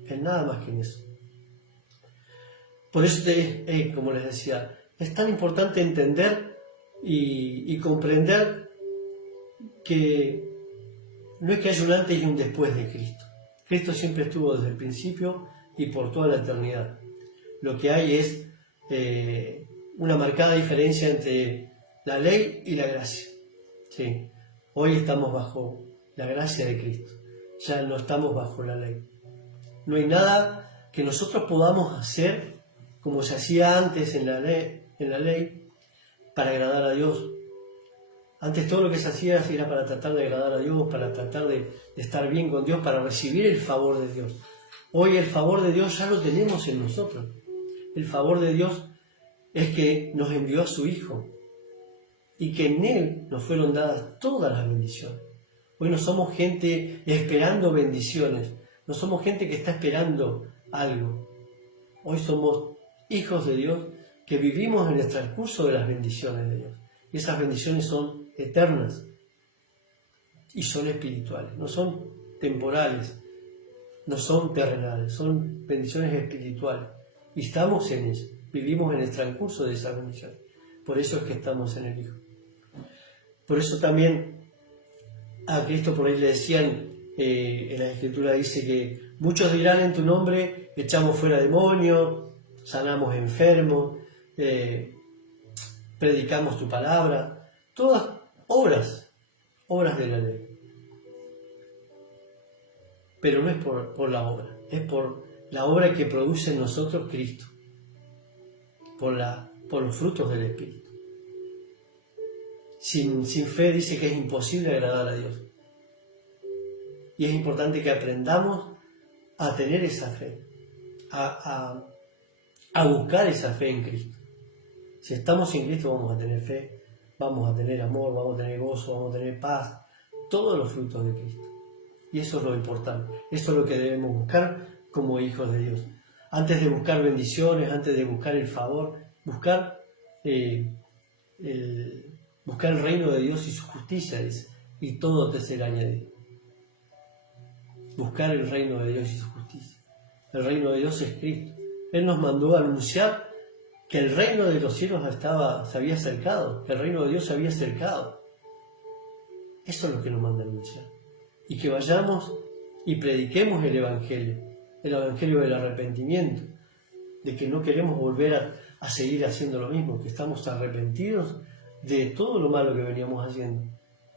En nada más que en eso. Por eso, como les decía, es tan importante entender y comprender que no es que haya un antes y un después de Cristo. Cristo siempre estuvo desde el principio y por toda la eternidad. Lo que hay es una marcada diferencia entre la ley y la gracia. Sí. Hoy estamos bajo la gracia de Cristo. Ya no estamos bajo la ley. No hay nada que nosotros podamos hacer como se hacía antes en la ley para agradar a Dios. Antes todo lo que se hacía era para tratar de agradar a Dios, para tratar de estar bien con Dios, para recibir el favor de Dios. Hoy el favor de Dios ya lo tenemos en nosotros. El favor de Dios es que nos envió a su Hijo y que en Él nos fueron dadas todas las bendiciones. Hoy no somos gente esperando bendiciones, no somos gente que está esperando algo. Hoy somos hijos de Dios que vivimos en el transcurso de las bendiciones de Dios. Y esas bendiciones son eternas y son espirituales, no son temporales, no son terrenales, son bendiciones espirituales. Y estamos en ellas, vivimos en el transcurso de esas bendiciones. Por eso es que estamos en el Hijo. Por eso también a Cristo por ahí le decían, en la Escritura dice que muchos dirán en tu nombre, echamos fuera demonios, sanamos enfermos, predicamos tu palabra, todas obras de la ley. Pero no es por la obra, es por la obra que produce en nosotros Cristo, por los frutos del Espíritu. Sin fe dice que es imposible agradar a Dios. Y es importante que aprendamos a tener esa fe, a buscar esa fe en Cristo. Si estamos en Cristo vamos a tener fe, vamos a tener amor, vamos a tener gozo, vamos a tener paz, todos los frutos de Cristo. Y eso es lo importante, eso es lo que debemos buscar como hijos de Dios. Antes de buscar bendiciones, antes de buscar el favor, buscar el reino de Dios y su justicia, dice, y todo te será añadido. Buscar el reino de Dios y su justicia. El reino de Dios es Cristo. Él nos mandó a anunciar que el reino de los cielos se había acercado, que el reino de Dios se había acercado. Eso es lo que nos manda anunciar. Y que vayamos y prediquemos el Evangelio del arrepentimiento, de que no queremos volver a seguir haciendo lo mismo, que estamos arrepentidos de todo lo malo que veníamos haciendo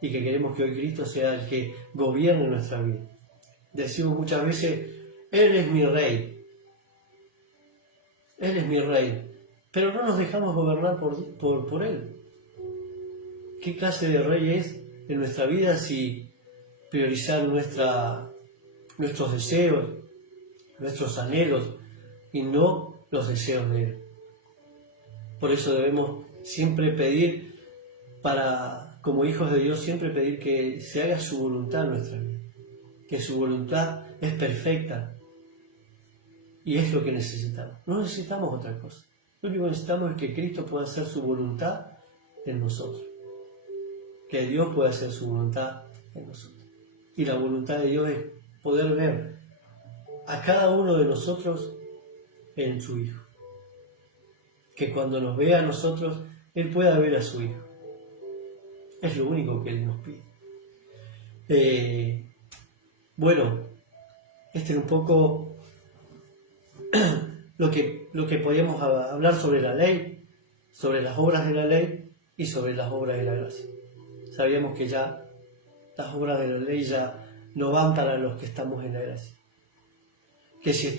y que queremos que hoy Cristo sea el que gobierne nuestra vida. Decimos muchas veces, Él es mi Rey, Él es mi Rey, pero no nos dejamos gobernar por Él. ¿Qué clase de Rey es en nuestra vida si priorizar nuestros deseos, nuestros anhelos y no los deseos de Él? Por eso debemos siempre pedir, como hijos de Dios, siempre pedir que se haga su voluntad en nuestra vida, que su voluntad es perfecta y es lo que necesitamos. No necesitamos otra cosa. Lo único que necesitamos es que Cristo pueda hacer su voluntad en nosotros, que Dios pueda hacer su voluntad en nosotros. Y la voluntad de Dios es poder ver a cada uno de nosotros en su Hijo. Que cuando nos vea a nosotros, Él pueda ver a su Hijo. Es lo único que Él nos pide. Bueno, este es un poco lo que podíamos hablar sobre la ley, sobre las obras de la ley y sobre las obras de la gracia. Sabíamos que ya las obras de la ley ya no van para los que estamos en la gracia. Que si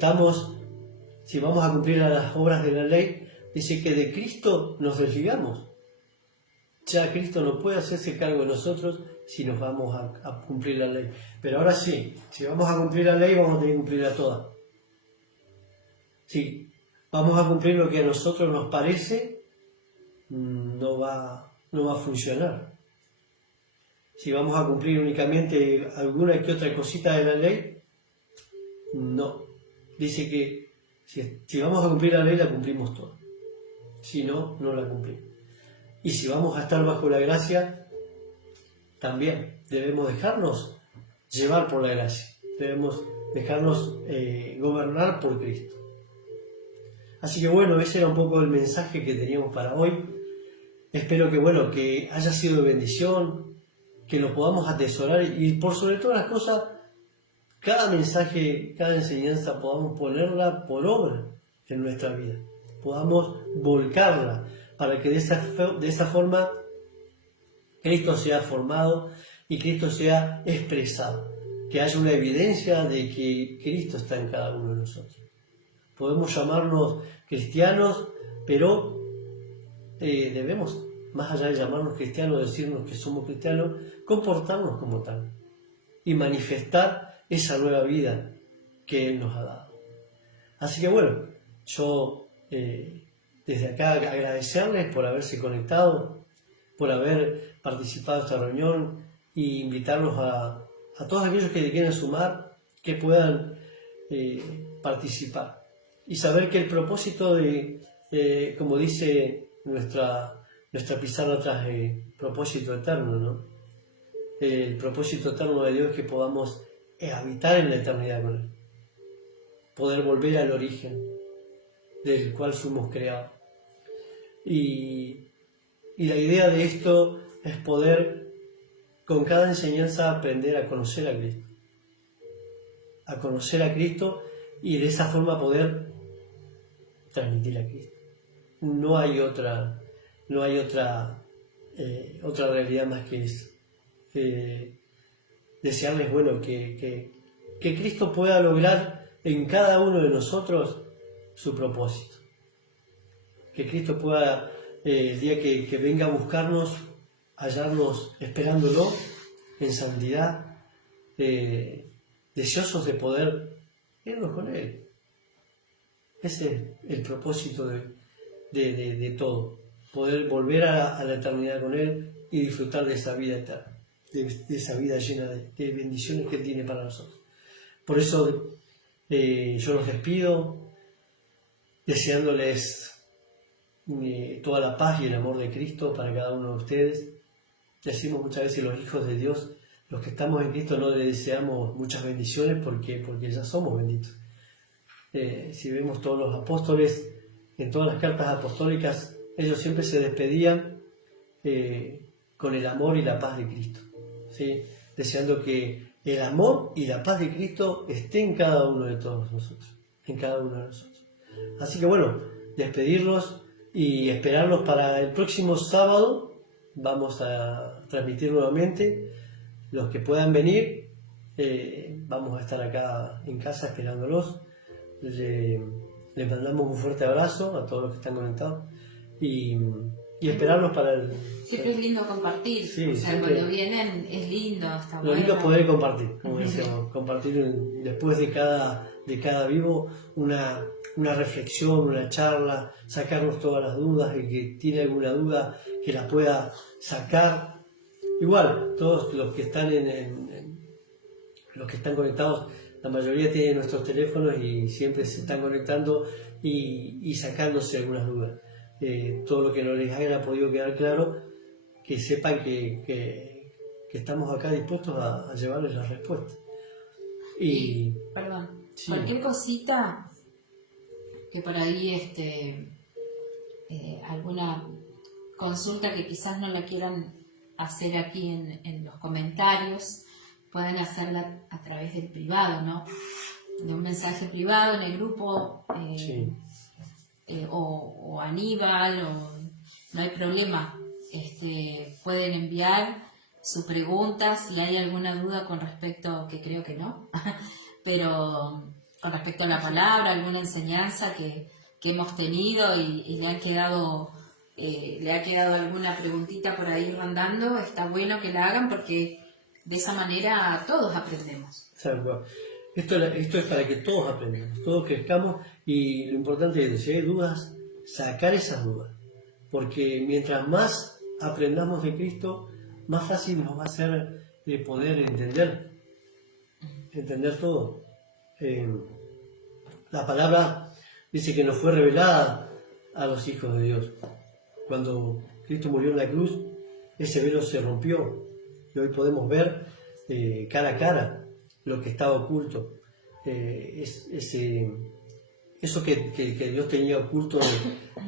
vamos a cumplir las obras de la ley, dice que de Cristo nos desligamos. Ya Cristo no puede hacerse cargo de nosotros si nos vamos a cumplir la ley. Pero ahora sí, si vamos a cumplir la ley, vamos a tener que cumplirla toda. Si vamos a cumplir lo que a nosotros nos parece, no va a funcionar. Si vamos a cumplir únicamente alguna que otra cosita de la ley, no. Dice que si vamos a cumplir la ley, la cumplimos toda. Si no, no la cumplimos. Y si vamos a estar bajo la gracia, también debemos dejarnos llevar por la gracia. Debemos dejarnos gobernar por Cristo. Así que bueno, ese era un poco el mensaje que teníamos para hoy. Espero que haya sido de bendición, que lo podamos atesorar y por sobre todas las cosas, cada mensaje, cada enseñanza podamos ponerla por obra en nuestra vida. Podamos volcarla para que de esa forma Cristo sea formado y Cristo sea expresado, que haya una evidencia de que Cristo está en cada uno de nosotros. Podemos llamarnos cristianos, pero debemos, más allá de llamarnos cristianos, decirnos que somos cristianos, comportarnos como tal y manifestar esa nueva vida que Él nos ha dado. Así que bueno, yo desde acá agradecerles por haberse conectado, por haber participado de esta reunión y invitarlos a todos aquellos que quieran sumar, que puedan participar y saber que el propósito como dice nuestra pizarra atrás, propósito eterno, ¿no? El propósito eterno de Dios es que podamos habitar en la eternidad con Él, poder volver al origen del cual fuimos creados. Y la idea de esto es poder, con cada enseñanza, aprender a conocer a Cristo. A conocer a Cristo y de esa forma poder transmitir a Cristo. No hay otra realidad más que eso. Desearles, que Cristo pueda lograr en cada uno de nosotros su propósito. Que Cristo pueda, el día que venga a buscarnos, hallarnos esperándolo en santidad, deseosos de poder irnos con Él. Ese es el propósito de todo, poder volver a la eternidad con Él y disfrutar de esa vida eterna, de esa vida llena de bendiciones que Él tiene para nosotros. Por eso yo los despido, deseándoles toda la paz y el amor de Cristo para cada uno de ustedes. Decimos muchas veces los hijos de Dios, los que estamos en Cristo, no le deseamos muchas bendiciones porque ya somos benditos. Si vemos todos los apóstoles, en todas las cartas apostólicas, ellos siempre se despedían con el amor y la paz de Cristo, ¿sí? Deseando que el amor y la paz de Cristo esté en cada uno de todos nosotros, en cada uno de nosotros. Así que bueno, despedirlos y esperarlos para el próximo sábado. Vamos a transmitir nuevamente. Los que puedan venir, vamos a estar acá en casa esperándolos. Les mandamos un fuerte abrazo a todos los que están conectados y esperarlos para el... Siempre es lindo compartir, Sí, o sea, siempre. cuando vienen es lindo, está Lo bueno. lindo es poder compartir, como decíamos, compartir después de cada vivo una reflexión, una charla, sacarnos todas las dudas, el que tiene alguna duda que la pueda sacar. Igual, todos los que están los que están conectados, la mayoría tienen nuestros teléfonos y siempre se están conectando y sacándose algunas dudas. Todo lo que no les haya podido quedar claro, que sepan que estamos acá dispuestos a llevarles la respuesta. Perdón, Sí. cualquier cosita que por ahí alguna consulta que quizás no la quieran hacer aquí en los comentarios, pueden hacerla a través del privado, ¿no? De un mensaje privado en el grupo, Sí. o Aníbal, no hay problema. Pueden enviar su pregunta si hay alguna duda con respecto, que creo que no, pero con respecto a la palabra, alguna enseñanza que hemos tenido y le ha quedado alguna preguntita por ahí rondando, está bueno que la hagan porque de esa manera todos aprendemos. Esto es para que todos aprendamos, todos crezcamos, y lo importante es, si hay dudas, sacar esas dudas, porque mientras más aprendamos de Cristo, más fácil nos va a ser poder entender todo. La palabra dice que nos fue revelada a los hijos de Dios. Cuando Cristo murió en la cruz, ese velo se rompió y hoy podemos ver cara a cara lo que estaba oculto. Eso que Dios tenía oculto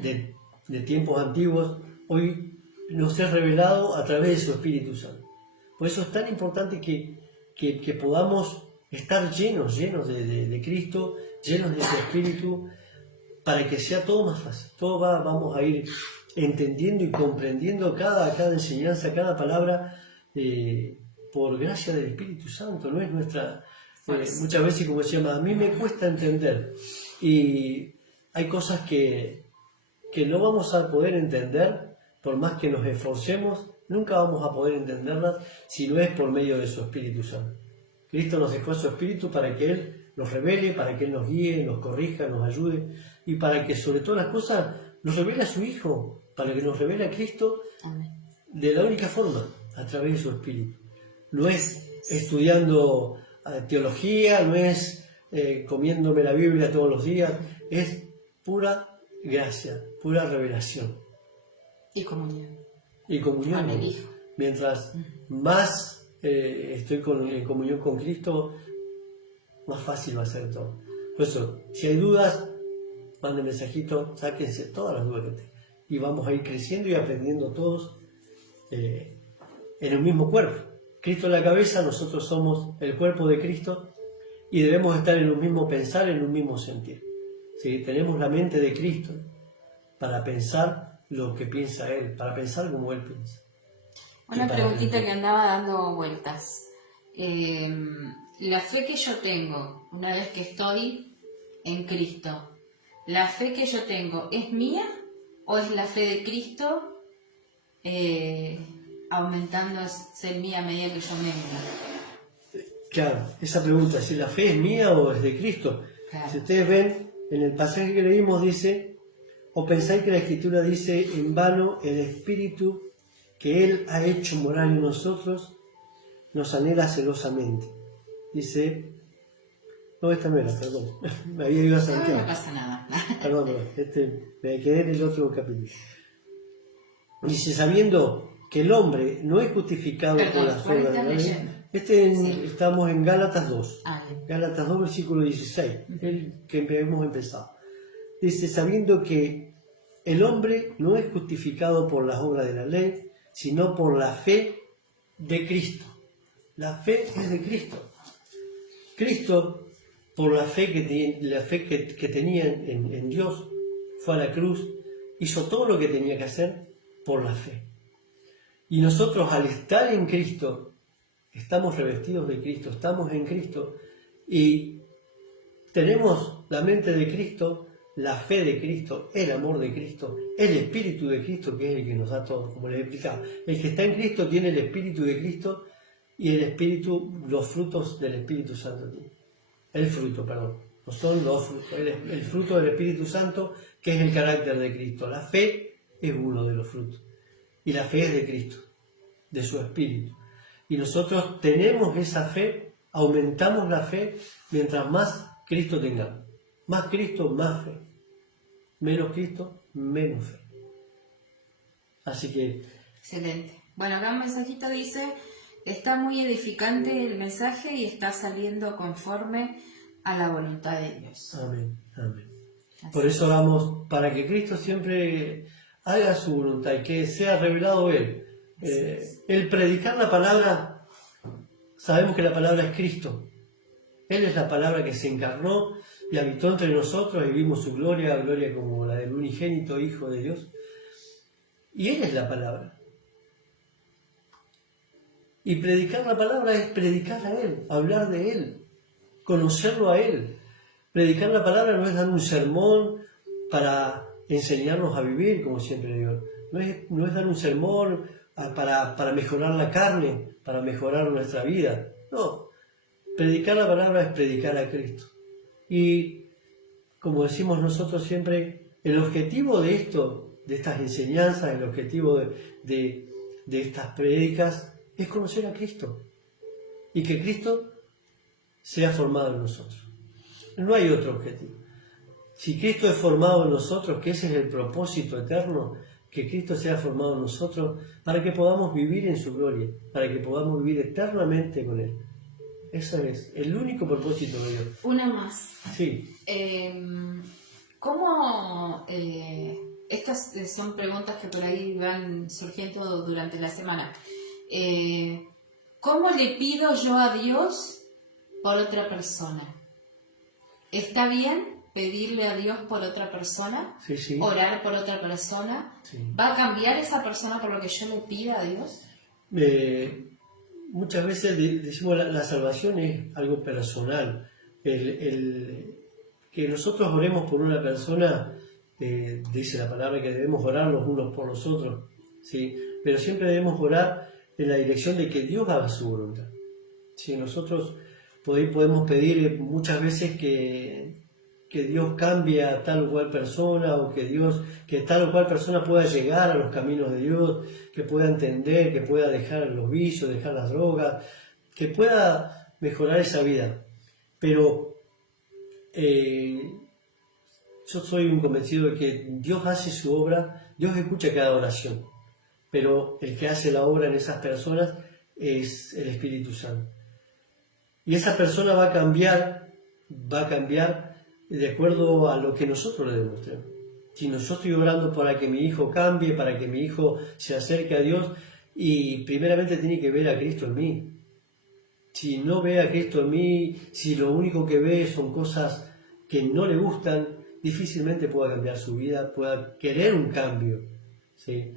de tiempos antiguos, hoy nos es revelado a través de su Espíritu Santo. Por eso es tan importante que podamos estar llenos de Cristo, llenos de su Espíritu, para que sea todo más fácil. Vamos a ir entendiendo y comprendiendo cada enseñanza, cada palabra, por gracia del Espíritu Santo. No es nuestra... muchas veces, como se llama, a mí me cuesta entender, y hay cosas que no vamos a poder entender por más que nos esforcemos. Nunca vamos a poder entenderlas si no es por medio de su Espíritu Santo. Cristo nos dejó su Espíritu para que Él nos revele, para que Él nos guíe, nos corrija, nos ayude, y para que sobre todas las cosas nos revele a su Hijo, para que nos revele a Cristo. Amén. De la única forma, a través de su Espíritu. No es estudiando teología, no es comiéndome la Biblia todos los días, es pura gracia, pura revelación. Y comunión. Y comunión. Con el Hijo. Mientras más estoy en comunión con Cristo, más fácil va a ser todo. Por eso, si hay dudas, manden mensajito, sáquense todas las dudas que tengan. Y vamos a ir creciendo y aprendiendo todos en el mismo cuerpo. Cristo es la cabeza, nosotros somos el cuerpo de Cristo, y debemos estar en un mismo pensar, en un mismo sentir. ¿Sí? Tenemos la mente de Cristo para pensar lo que piensa Él, para pensar como Él piensa. Una preguntita que andaba dando vueltas. La fe que yo tengo, una vez que estoy en Cristo, ¿la fe que yo tengo es mía o es la fe de Cristo aumentando ser mía a medida que yo me uno? Claro, esa pregunta, si la fe es mía o es de Cristo. Claro. Si ustedes ven, en el pasaje que leímos dice, o pensáis que la Escritura dice, en vano el Espíritu que Él ha hecho morar en nosotros nos anhela celosamente. Dice, no, esta no era, perdón, me había ido a Santiago. No pasa nada. Perdón, me quedé en el otro capítulo. Dice, sabiendo que el hombre no es justificado por las ¿cuál obras de la estás ley. leyendo? Sí. Estamos en Gálatas 2. Ah, bien. Gálatas 2, versículo 16, el que hemos empezado. dice, sabiendo que el hombre no es justificado por las obras de la ley, sino por la fe de Cristo. La fe es de Cristo. Cristo, por la fe que tenía en Dios, fue a la cruz, hizo todo lo que tenía que hacer por la fe. Y nosotros, al estar en Cristo, estamos revestidos de Cristo, estamos en Cristo y tenemos la mente de Cristo, la fe de Cristo, el amor de Cristo, el Espíritu de Cristo, que es el que nos da todo, como les explicaba. El que está en Cristo tiene el Espíritu de Cristo y el Espíritu, los frutos del Espíritu Santo tiene. El fruto, perdón, no son los frutos, el fruto del Espíritu Santo, que es el carácter de Cristo. La fe es uno de los frutos y la fe es de Cristo, de su Espíritu. Y nosotros tenemos esa fe, aumentamos la fe mientras más Cristo tengamos. Más Cristo, más fe. Menos Cristo, menos fe. Así que... Excelente. Bueno, acá un mensajito dice, está muy edificante el mensaje y está saliendo conforme a la voluntad de Dios. Amén, amén. Así Por eso oramos para que Cristo siempre haga su voluntad y que sea revelado Él. El predicar la palabra, sabemos que la palabra es Cristo. Él es la palabra que se encarnó y habitó entre nosotros y vimos su gloria, gloria como la del unigénito Hijo de Dios. Y Él es la palabra. Y predicar la palabra es predicar a Él, hablar de Él, conocerlo a Él. Predicar la palabra no es dar un sermón para enseñarnos a vivir, como siempre digo. No es dar un sermón para mejorar la carne, para mejorar nuestra vida. No. Predicar la palabra es predicar a Cristo. Y como decimos nosotros siempre, el objetivo de esto, de estas enseñanzas, el objetivo de estas prédicas es conocer a Cristo y que Cristo sea formado en nosotros. No hay otro objetivo. Si Cristo es formado en nosotros, que ese es el propósito eterno, que Cristo sea formado en nosotros para que podamos vivir en su gloria, para que podamos vivir eternamente con Él. Ese es el único propósito de Dios. Una más. Sí. ¿Cómo, estas son preguntas que por ahí van surgiendo durante la semana. ¿Cómo le pido yo a Dios por otra persona? ¿Está bien pedirle a Dios por otra persona? Sí, sí. ¿Orar por otra persona? Sí. ¿Va a cambiar esa persona por lo que yo le pida a Dios? Muchas veces decimos la salvación es algo personal. Que nosotros oremos por una persona, dice la palabra que debemos orar los unos por los otros, ¿sí? Pero siempre debemos orar en la dirección de que Dios haga su voluntad. ¿Sí? Nosotros podemos pedir muchas veces que Dios cambie a tal o cual persona, o que tal o cual persona pueda llegar a los caminos de Dios, que pueda entender, que pueda dejar los vicios, dejar las drogas, que pueda mejorar esa vida. Pero yo soy un convencido de que Dios hace su obra, Dios escucha cada oración, pero el que hace la obra en esas personas es el Espíritu Santo. Y esa persona va a cambiar de acuerdo a lo que nosotros le demostremos. Si yo estoy orando para que mi hijo cambie, para que mi hijo se acerque a Dios, y primeramente tiene que ver a Cristo en mí. Si no ve a Cristo en mí, si lo único que ve son cosas que no le gustan, difícilmente pueda cambiar su vida, pueda querer un cambio, ¿sí?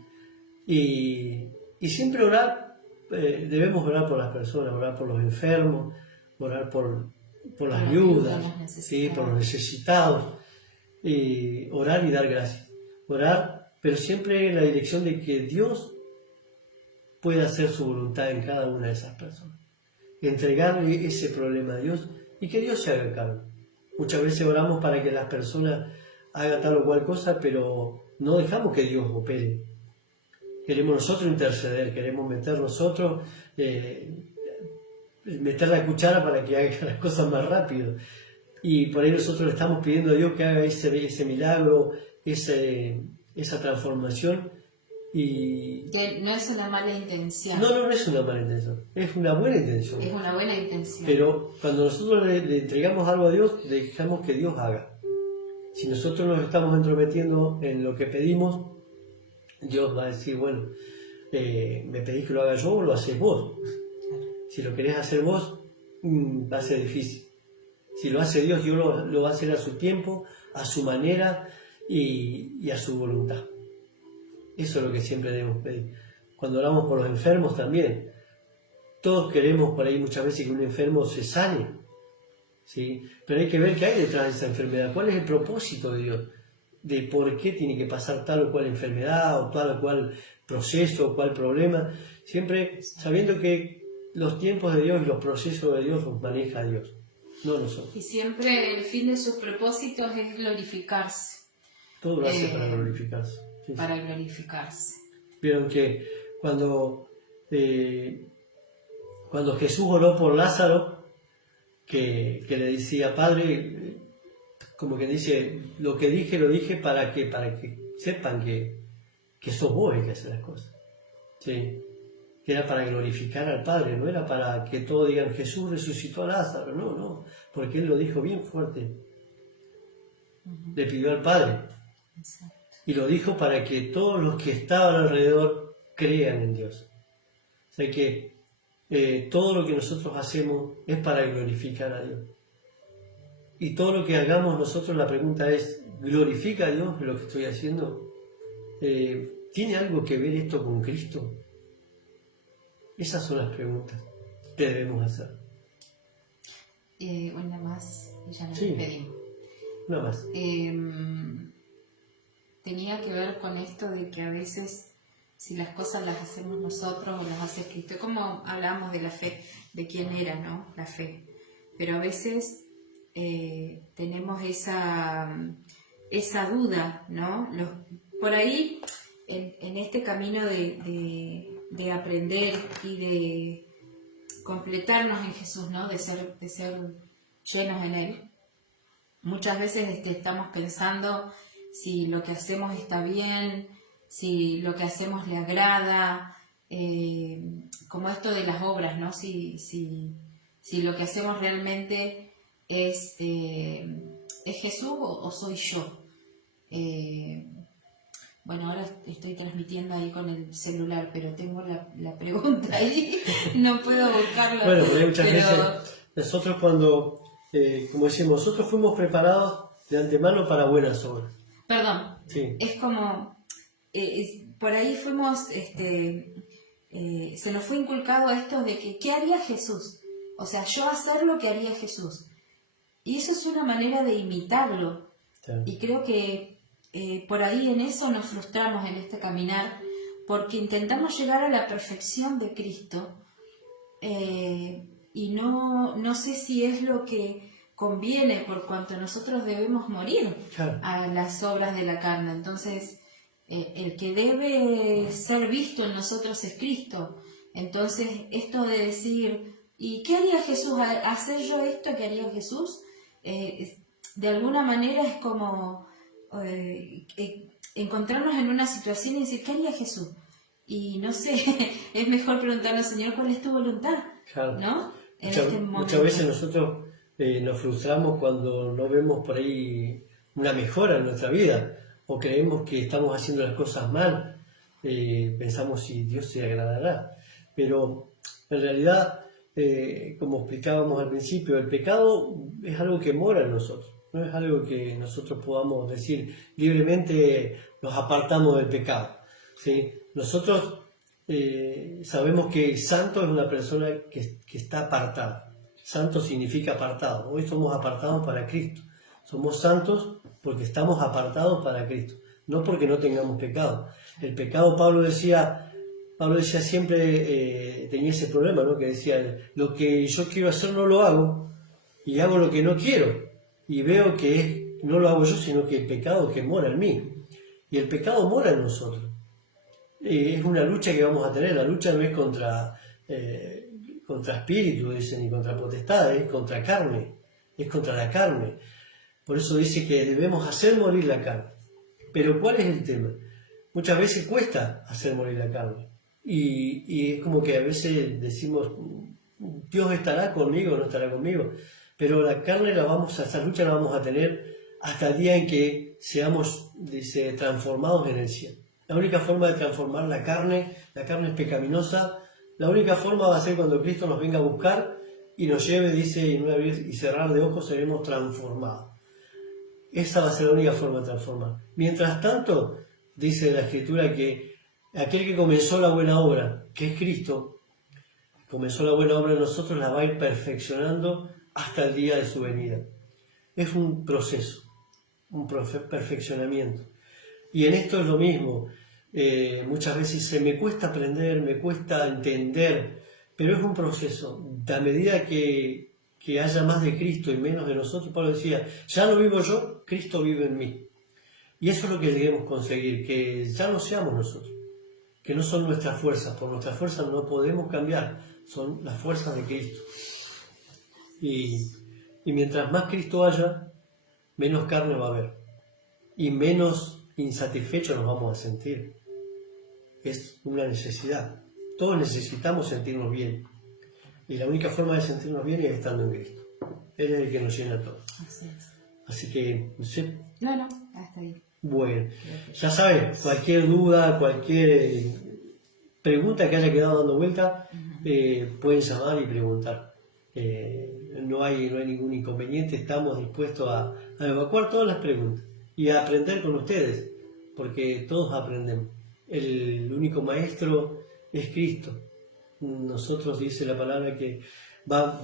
Y siempre orar, debemos orar por las personas, orar por los enfermos, orar por las viudas, ¿sí? Por los necesitados, orar y dar gracias. Orar, pero siempre en la dirección de que Dios pueda hacer su voluntad en cada una de esas personas. Entregarle ese problema a Dios y que Dios se haga cargo. Muchas veces oramos para que las personas hagan tal o cual cosa, pero no dejamos que Dios opere. Queremos nosotros interceder, queremos meter nosotros, meter la cuchara para que haga las cosas más rápido. Y por ahí nosotros le estamos pidiendo a Dios que haga ese milagro, esa transformación. Y que no es una mala intención. No es una mala intención, es una buena intención. Es una buena intención. Pero cuando nosotros le entregamos algo a Dios, dejamos que Dios haga. Si nosotros nos estamos entrometiendo en lo que pedimos, Dios va a decir, bueno, me pedís que lo haga yo o lo haces vos. Si lo querés hacer vos, va a ser difícil. Si lo hace Dios, Dios lo va a hacer a su tiempo, a su manera y a su voluntad. Eso es lo que siempre debemos pedir. Cuando oramos por los enfermos también, todos queremos por ahí muchas veces que un enfermo se sane, ¿sí? Pero hay que ver qué hay detrás de esa enfermedad, cuál es el propósito de Dios, de por qué tiene que pasar tal o cual enfermedad o tal o cual proceso o cual problema, siempre sabiendo que los tiempos de Dios y los procesos de Dios los maneja Dios, no nosotros. Y siempre el fin de sus propósitos es glorificarse. Todo lo hace para glorificarse. Sí, para glorificarse. Vieron que cuando Jesús oró por Lázaro, que le decía, Padre, como que dice, lo que dije, lo dije para que sepan que sos vos el que hace las cosas. ¿Sí? Que era para glorificar al Padre, no era para que todos digan, Jesús resucitó a Lázaro, no, porque Él lo dijo bien fuerte. Le pidió al Padre. Exacto. Y lo dijo para que todos los que estaban alrededor crean en Dios. O sea que todo lo que nosotros hacemos es para glorificar a Dios. Y todo lo que hagamos nosotros, la pregunta es, ¿glorifica a Dios lo que estoy haciendo? ¿Tiene algo que ver esto con Cristo? Esas son las preguntas que debemos hacer. Una más y ya nos Sí. despedimos. Una más. Tenía que ver con esto de que a veces si las cosas las hacemos nosotros o las hace Cristo, como hablamos de la fe, de quién era, ¿no? La fe. Pero a veces tenemos esa duda, ¿no? Por ahí, en este camino de aprender y de completarnos en Jesús, ¿no? De ser llenos en Él, muchas veces estamos pensando si lo que hacemos está bien, si lo que hacemos le agrada, como esto de las obras, ¿no? Si lo que hacemos realmente es Jesús o soy yo. Bueno, ahora estoy transmitiendo ahí con el celular, pero tengo la pregunta ahí, no puedo buscarla. Bueno, porque muchas veces nosotros cuando, como decimos, nosotros fuimos preparados de antemano para buenas obras. Perdón, Sí. es como, por ahí fuimos, se nos fue inculcado esto de que, ¿qué haría Jesús? O sea, yo hacer lo que haría Jesús. Y eso es una manera de imitarlo. Sí. Y creo que por ahí en eso nos frustramos en este caminar, porque intentamos llegar a la perfección de Cristo y no sé si es lo que conviene, por cuanto nosotros debemos morir Claro. a las obras de la carne. Entonces, el que debe ser visto en nosotros es Cristo. Entonces, esto de decir, ¿y qué haría Jesús? ¿Hacer yo esto que haría Jesús? De alguna manera es como encontrarnos en una situación y decir, ¿qué haría Jesús? Y no sé, es mejor preguntarle al Señor, ¿cuál es tu voluntad? Claro. ¿No? Muchas veces nosotros nos frustramos cuando no vemos por ahí una mejora en nuestra vida o creemos que estamos haciendo las cosas mal, pensamos si Dios se agradará. Pero en realidad, como explicábamos al principio, el pecado es algo que mora en nosotros, no es algo que nosotros podamos decir libremente nos apartamos del pecado, ¿sí? Nosotros sabemos que santo es una persona que está apartada. Santo significa apartado. Hoy somos apartados para Cristo. Somos santos porque estamos apartados para Cristo, no porque no tengamos pecado. El pecado, Pablo decía siempre, tenía ese problema, ¿no? Que decía, lo que yo quiero hacer no lo hago y hago lo que no quiero. Y veo que no lo hago yo, sino que el pecado que mora en mí. Y el pecado mora en nosotros. Es una lucha que vamos a tener. La lucha no es contra espíritu, dicen, ni contra potestades, es contra carne, es contra la carne. Por eso dice que debemos hacer morir la carne. Pero ¿cuál es el tema? Muchas veces cuesta hacer morir la carne. Y es como que a veces decimos, Dios estará conmigo o no estará conmigo. Pero la carne esa lucha la vamos a tener hasta el día en que seamos, dice, transformados en el cielo. La única forma de transformar la carne es pecaminosa, la única forma va a ser cuando Cristo nos venga a buscar y nos lleve, dice, y en un abrir y cerrar de ojos seremos transformados. Esa va a ser la única forma de transformar. Mientras tanto, dice la Escritura que aquel que comenzó la buena obra, que es Cristo, comenzó la buena obra en nosotros, la va a ir perfeccionando hasta el día de su venida. Es un proceso, un perfeccionamiento. Y en esto es lo mismo. Muchas veces se me cuesta aprender, me cuesta entender, pero es un proceso. A medida que haya más de Cristo y menos de nosotros, Pablo decía, ya no vivo yo, Cristo vive en mí. Y eso es lo que debemos conseguir, que ya no seamos nosotros, que no son nuestras fuerzas, por nuestras fuerzas no podemos cambiar, son las fuerzas de Cristo. Y mientras más Cristo haya, menos carne va a haber, y menos insatisfechos nos vamos a sentir. Es una necesidad. Todos necesitamos sentirnos bien. Y la única forma de sentirnos bien es estando en Cristo. Él es el que nos llena todo. Así que, no sé. No, hasta ahí. Bueno, ya sabes, cualquier duda, cualquier pregunta que haya quedado dando vuelta, pueden llamar y preguntar. No hay ningún inconveniente, estamos dispuestos a evacuar todas las preguntas y a aprender con ustedes, porque todos aprendemos. El único maestro es Cristo. Nosotros, dice la palabra, que va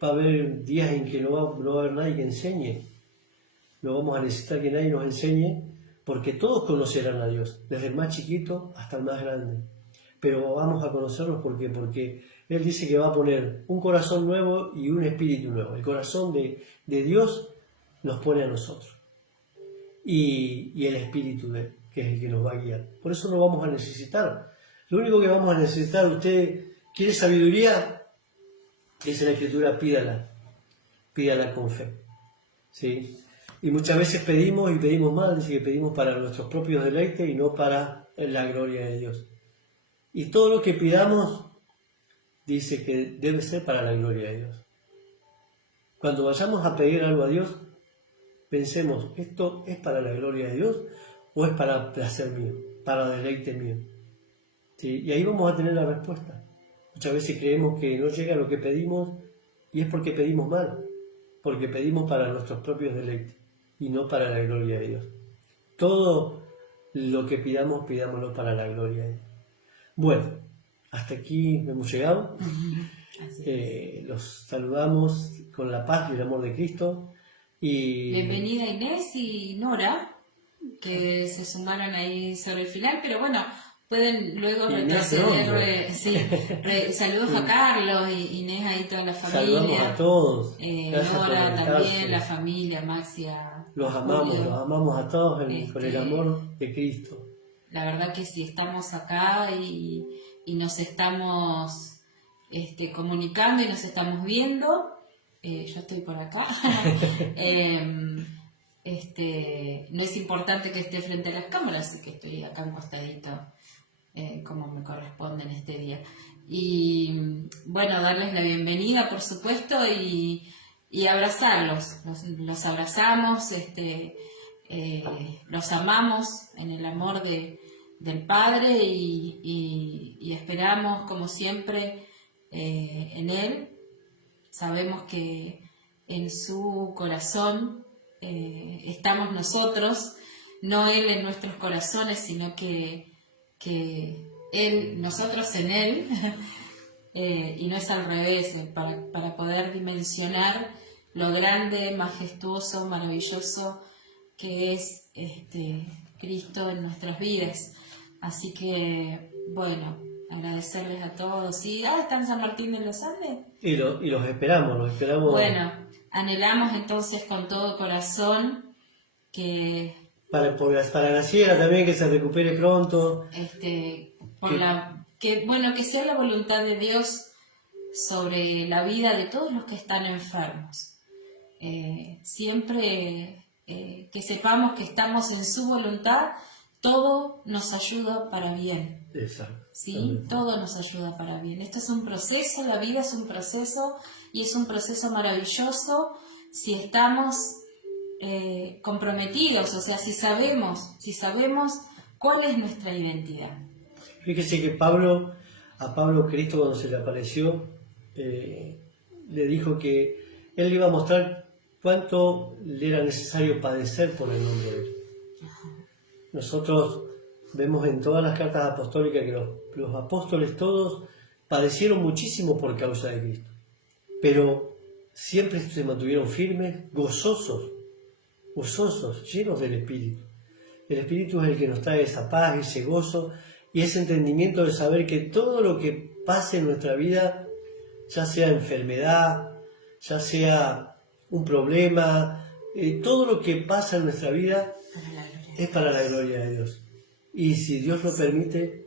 a haber días en que no va a haber nadie que enseñe. No vamos a necesitar que nadie nos enseñe, porque todos conocerán a Dios, desde el más chiquito hasta el más grande. Pero vamos a conocerlos porque Él dice que va a poner un corazón nuevo y un espíritu nuevo. El corazón de Dios nos pone a nosotros. Y el espíritu de Él, que es el que nos va a guiar. Por eso no vamos a necesitar. Lo único que vamos a necesitar, usted quiere sabiduría, dice la Escritura, pídala con fe. ¿Sí? Y muchas veces pedimos mal, dice que pedimos para nuestros propios deleites y no para la gloria de Dios. Y todo lo que pidamos, dice que debe ser para la gloria de Dios. Cuando vayamos a pedir algo a Dios, pensemos, ¿esto es para la gloria de Dios o es para placer mío, para deleite mío? ¿Sí? Y ahí vamos a tener la respuesta. Muchas veces creemos que no llega lo que pedimos y es porque pedimos mal, porque pedimos para nuestros propios deleites y no para la gloria de Dios. Todo lo que pidamos, pidámoslo para la gloria de Dios. Bueno, hasta aquí hemos llegado. Los saludamos con la paz y el amor de Cristo. Y bienvenida Inés y Nora, que se sumaron ahí sobre el final, pero bueno, pueden luego retroceder. Saludos a Carlos, Inés, ahí toda la familia. Saludamos a todos. Nora también, la familia, Maxia. Los amamos a todos con el amor de Cristo. La verdad que si estamos acá y nos estamos comunicando y nos estamos viendo, yo estoy por acá. No es importante que esté frente a las cámaras, así que estoy acá en costadito, como me corresponde en este día. Y bueno, darles la bienvenida, por supuesto, y abrazarlos. Los abrazamos, los amamos en el amor del Padre y esperamos, como siempre, en Él. Sabemos que en su corazón estamos nosotros, no Él en nuestros corazones, sino que Él, nosotros en Él, y no es al revés, para poder dimensionar lo grande, majestuoso, maravilloso que es Cristo en nuestras vidas. Así que, bueno, agradecerles a todos. ¿Y está en San Martín de los Andes? Y los esperamos. Bueno, anhelamos entonces con todo corazón que... Para Graciela también, que se recupere pronto. Que sea la voluntad de Dios sobre la vida de todos los que están enfermos. Siempre que sepamos que estamos en su voluntad, todo nos ayuda para bien. Exacto. ¿Sí? Todo nos ayuda para bien. Esto es un proceso, la vida es un proceso y es un proceso maravilloso si estamos comprometidos, o sea, si sabemos cuál es nuestra identidad. Fíjese que a Pablo Cristo cuando se le apareció, le dijo que él le iba a mostrar cuánto le era necesario padecer por el nombre de él. Nosotros vemos en todas las cartas apostólicas que los apóstoles todos padecieron muchísimo por causa de Cristo, pero siempre se mantuvieron firmes, gozosos, llenos del Espíritu. El Espíritu es el que nos trae esa paz, ese gozo y ese entendimiento de saber que todo lo que pase en nuestra vida, ya sea enfermedad, ya sea un problema, todo lo que pasa en nuestra vida es para la gloria de Dios. Y si Dios lo permite,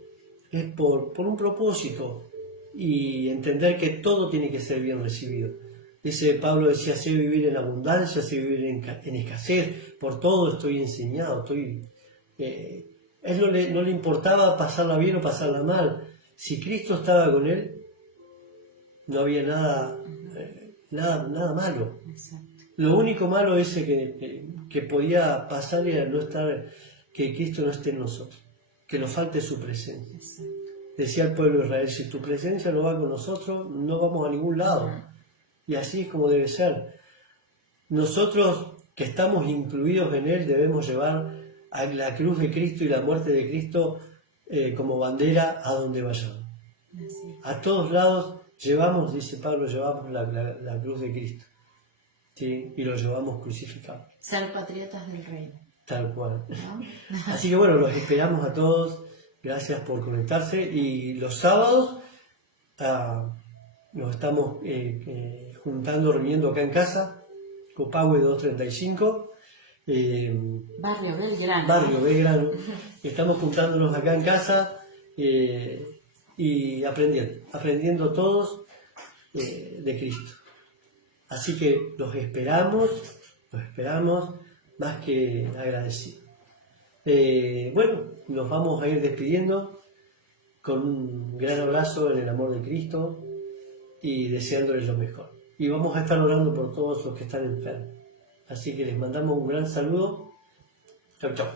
es por un propósito, y entender que todo tiene que ser bien recibido. Pablo decía, sé vivir en abundancia, sé vivir en escasez, por todo estoy enseñado, él no le importaba pasarla bien o pasarla mal. Si Cristo estaba con él, no había nada malo. Exacto. Lo único malo ese que podía pasar era que Cristo no esté en nosotros, que nos falte su presencia. Exacto. Decía el pueblo de Israel, si tu presencia no va con nosotros, no vamos a ningún lado. Y así es como debe ser. Nosotros que estamos incluidos en Él debemos llevar a la cruz de Cristo y la muerte de Cristo como bandera a donde vayamos. Así. A todos lados llevamos, dice Pablo, llevamos la cruz de Cristo, ¿sí? Y lo llevamos crucificado. Ser patriotas del reino. Tal cual. ¿No? Así que bueno, los esperamos a todos. Gracias por conectarse. Y los sábados nos estamos juntando, reuniendo acá en casa, Copahue 235. Barrio Belgrano. Barrio Belgrano. Estamos juntándonos acá en casa y aprendiendo todos de Cristo. Así que los esperamos más que agradecidos. Bueno, nos vamos a ir despidiendo con un gran abrazo en el amor de Cristo y deseándoles lo mejor. Y vamos a estar orando por todos los que están enfermos. Así que les mandamos un gran saludo. Chau, chau.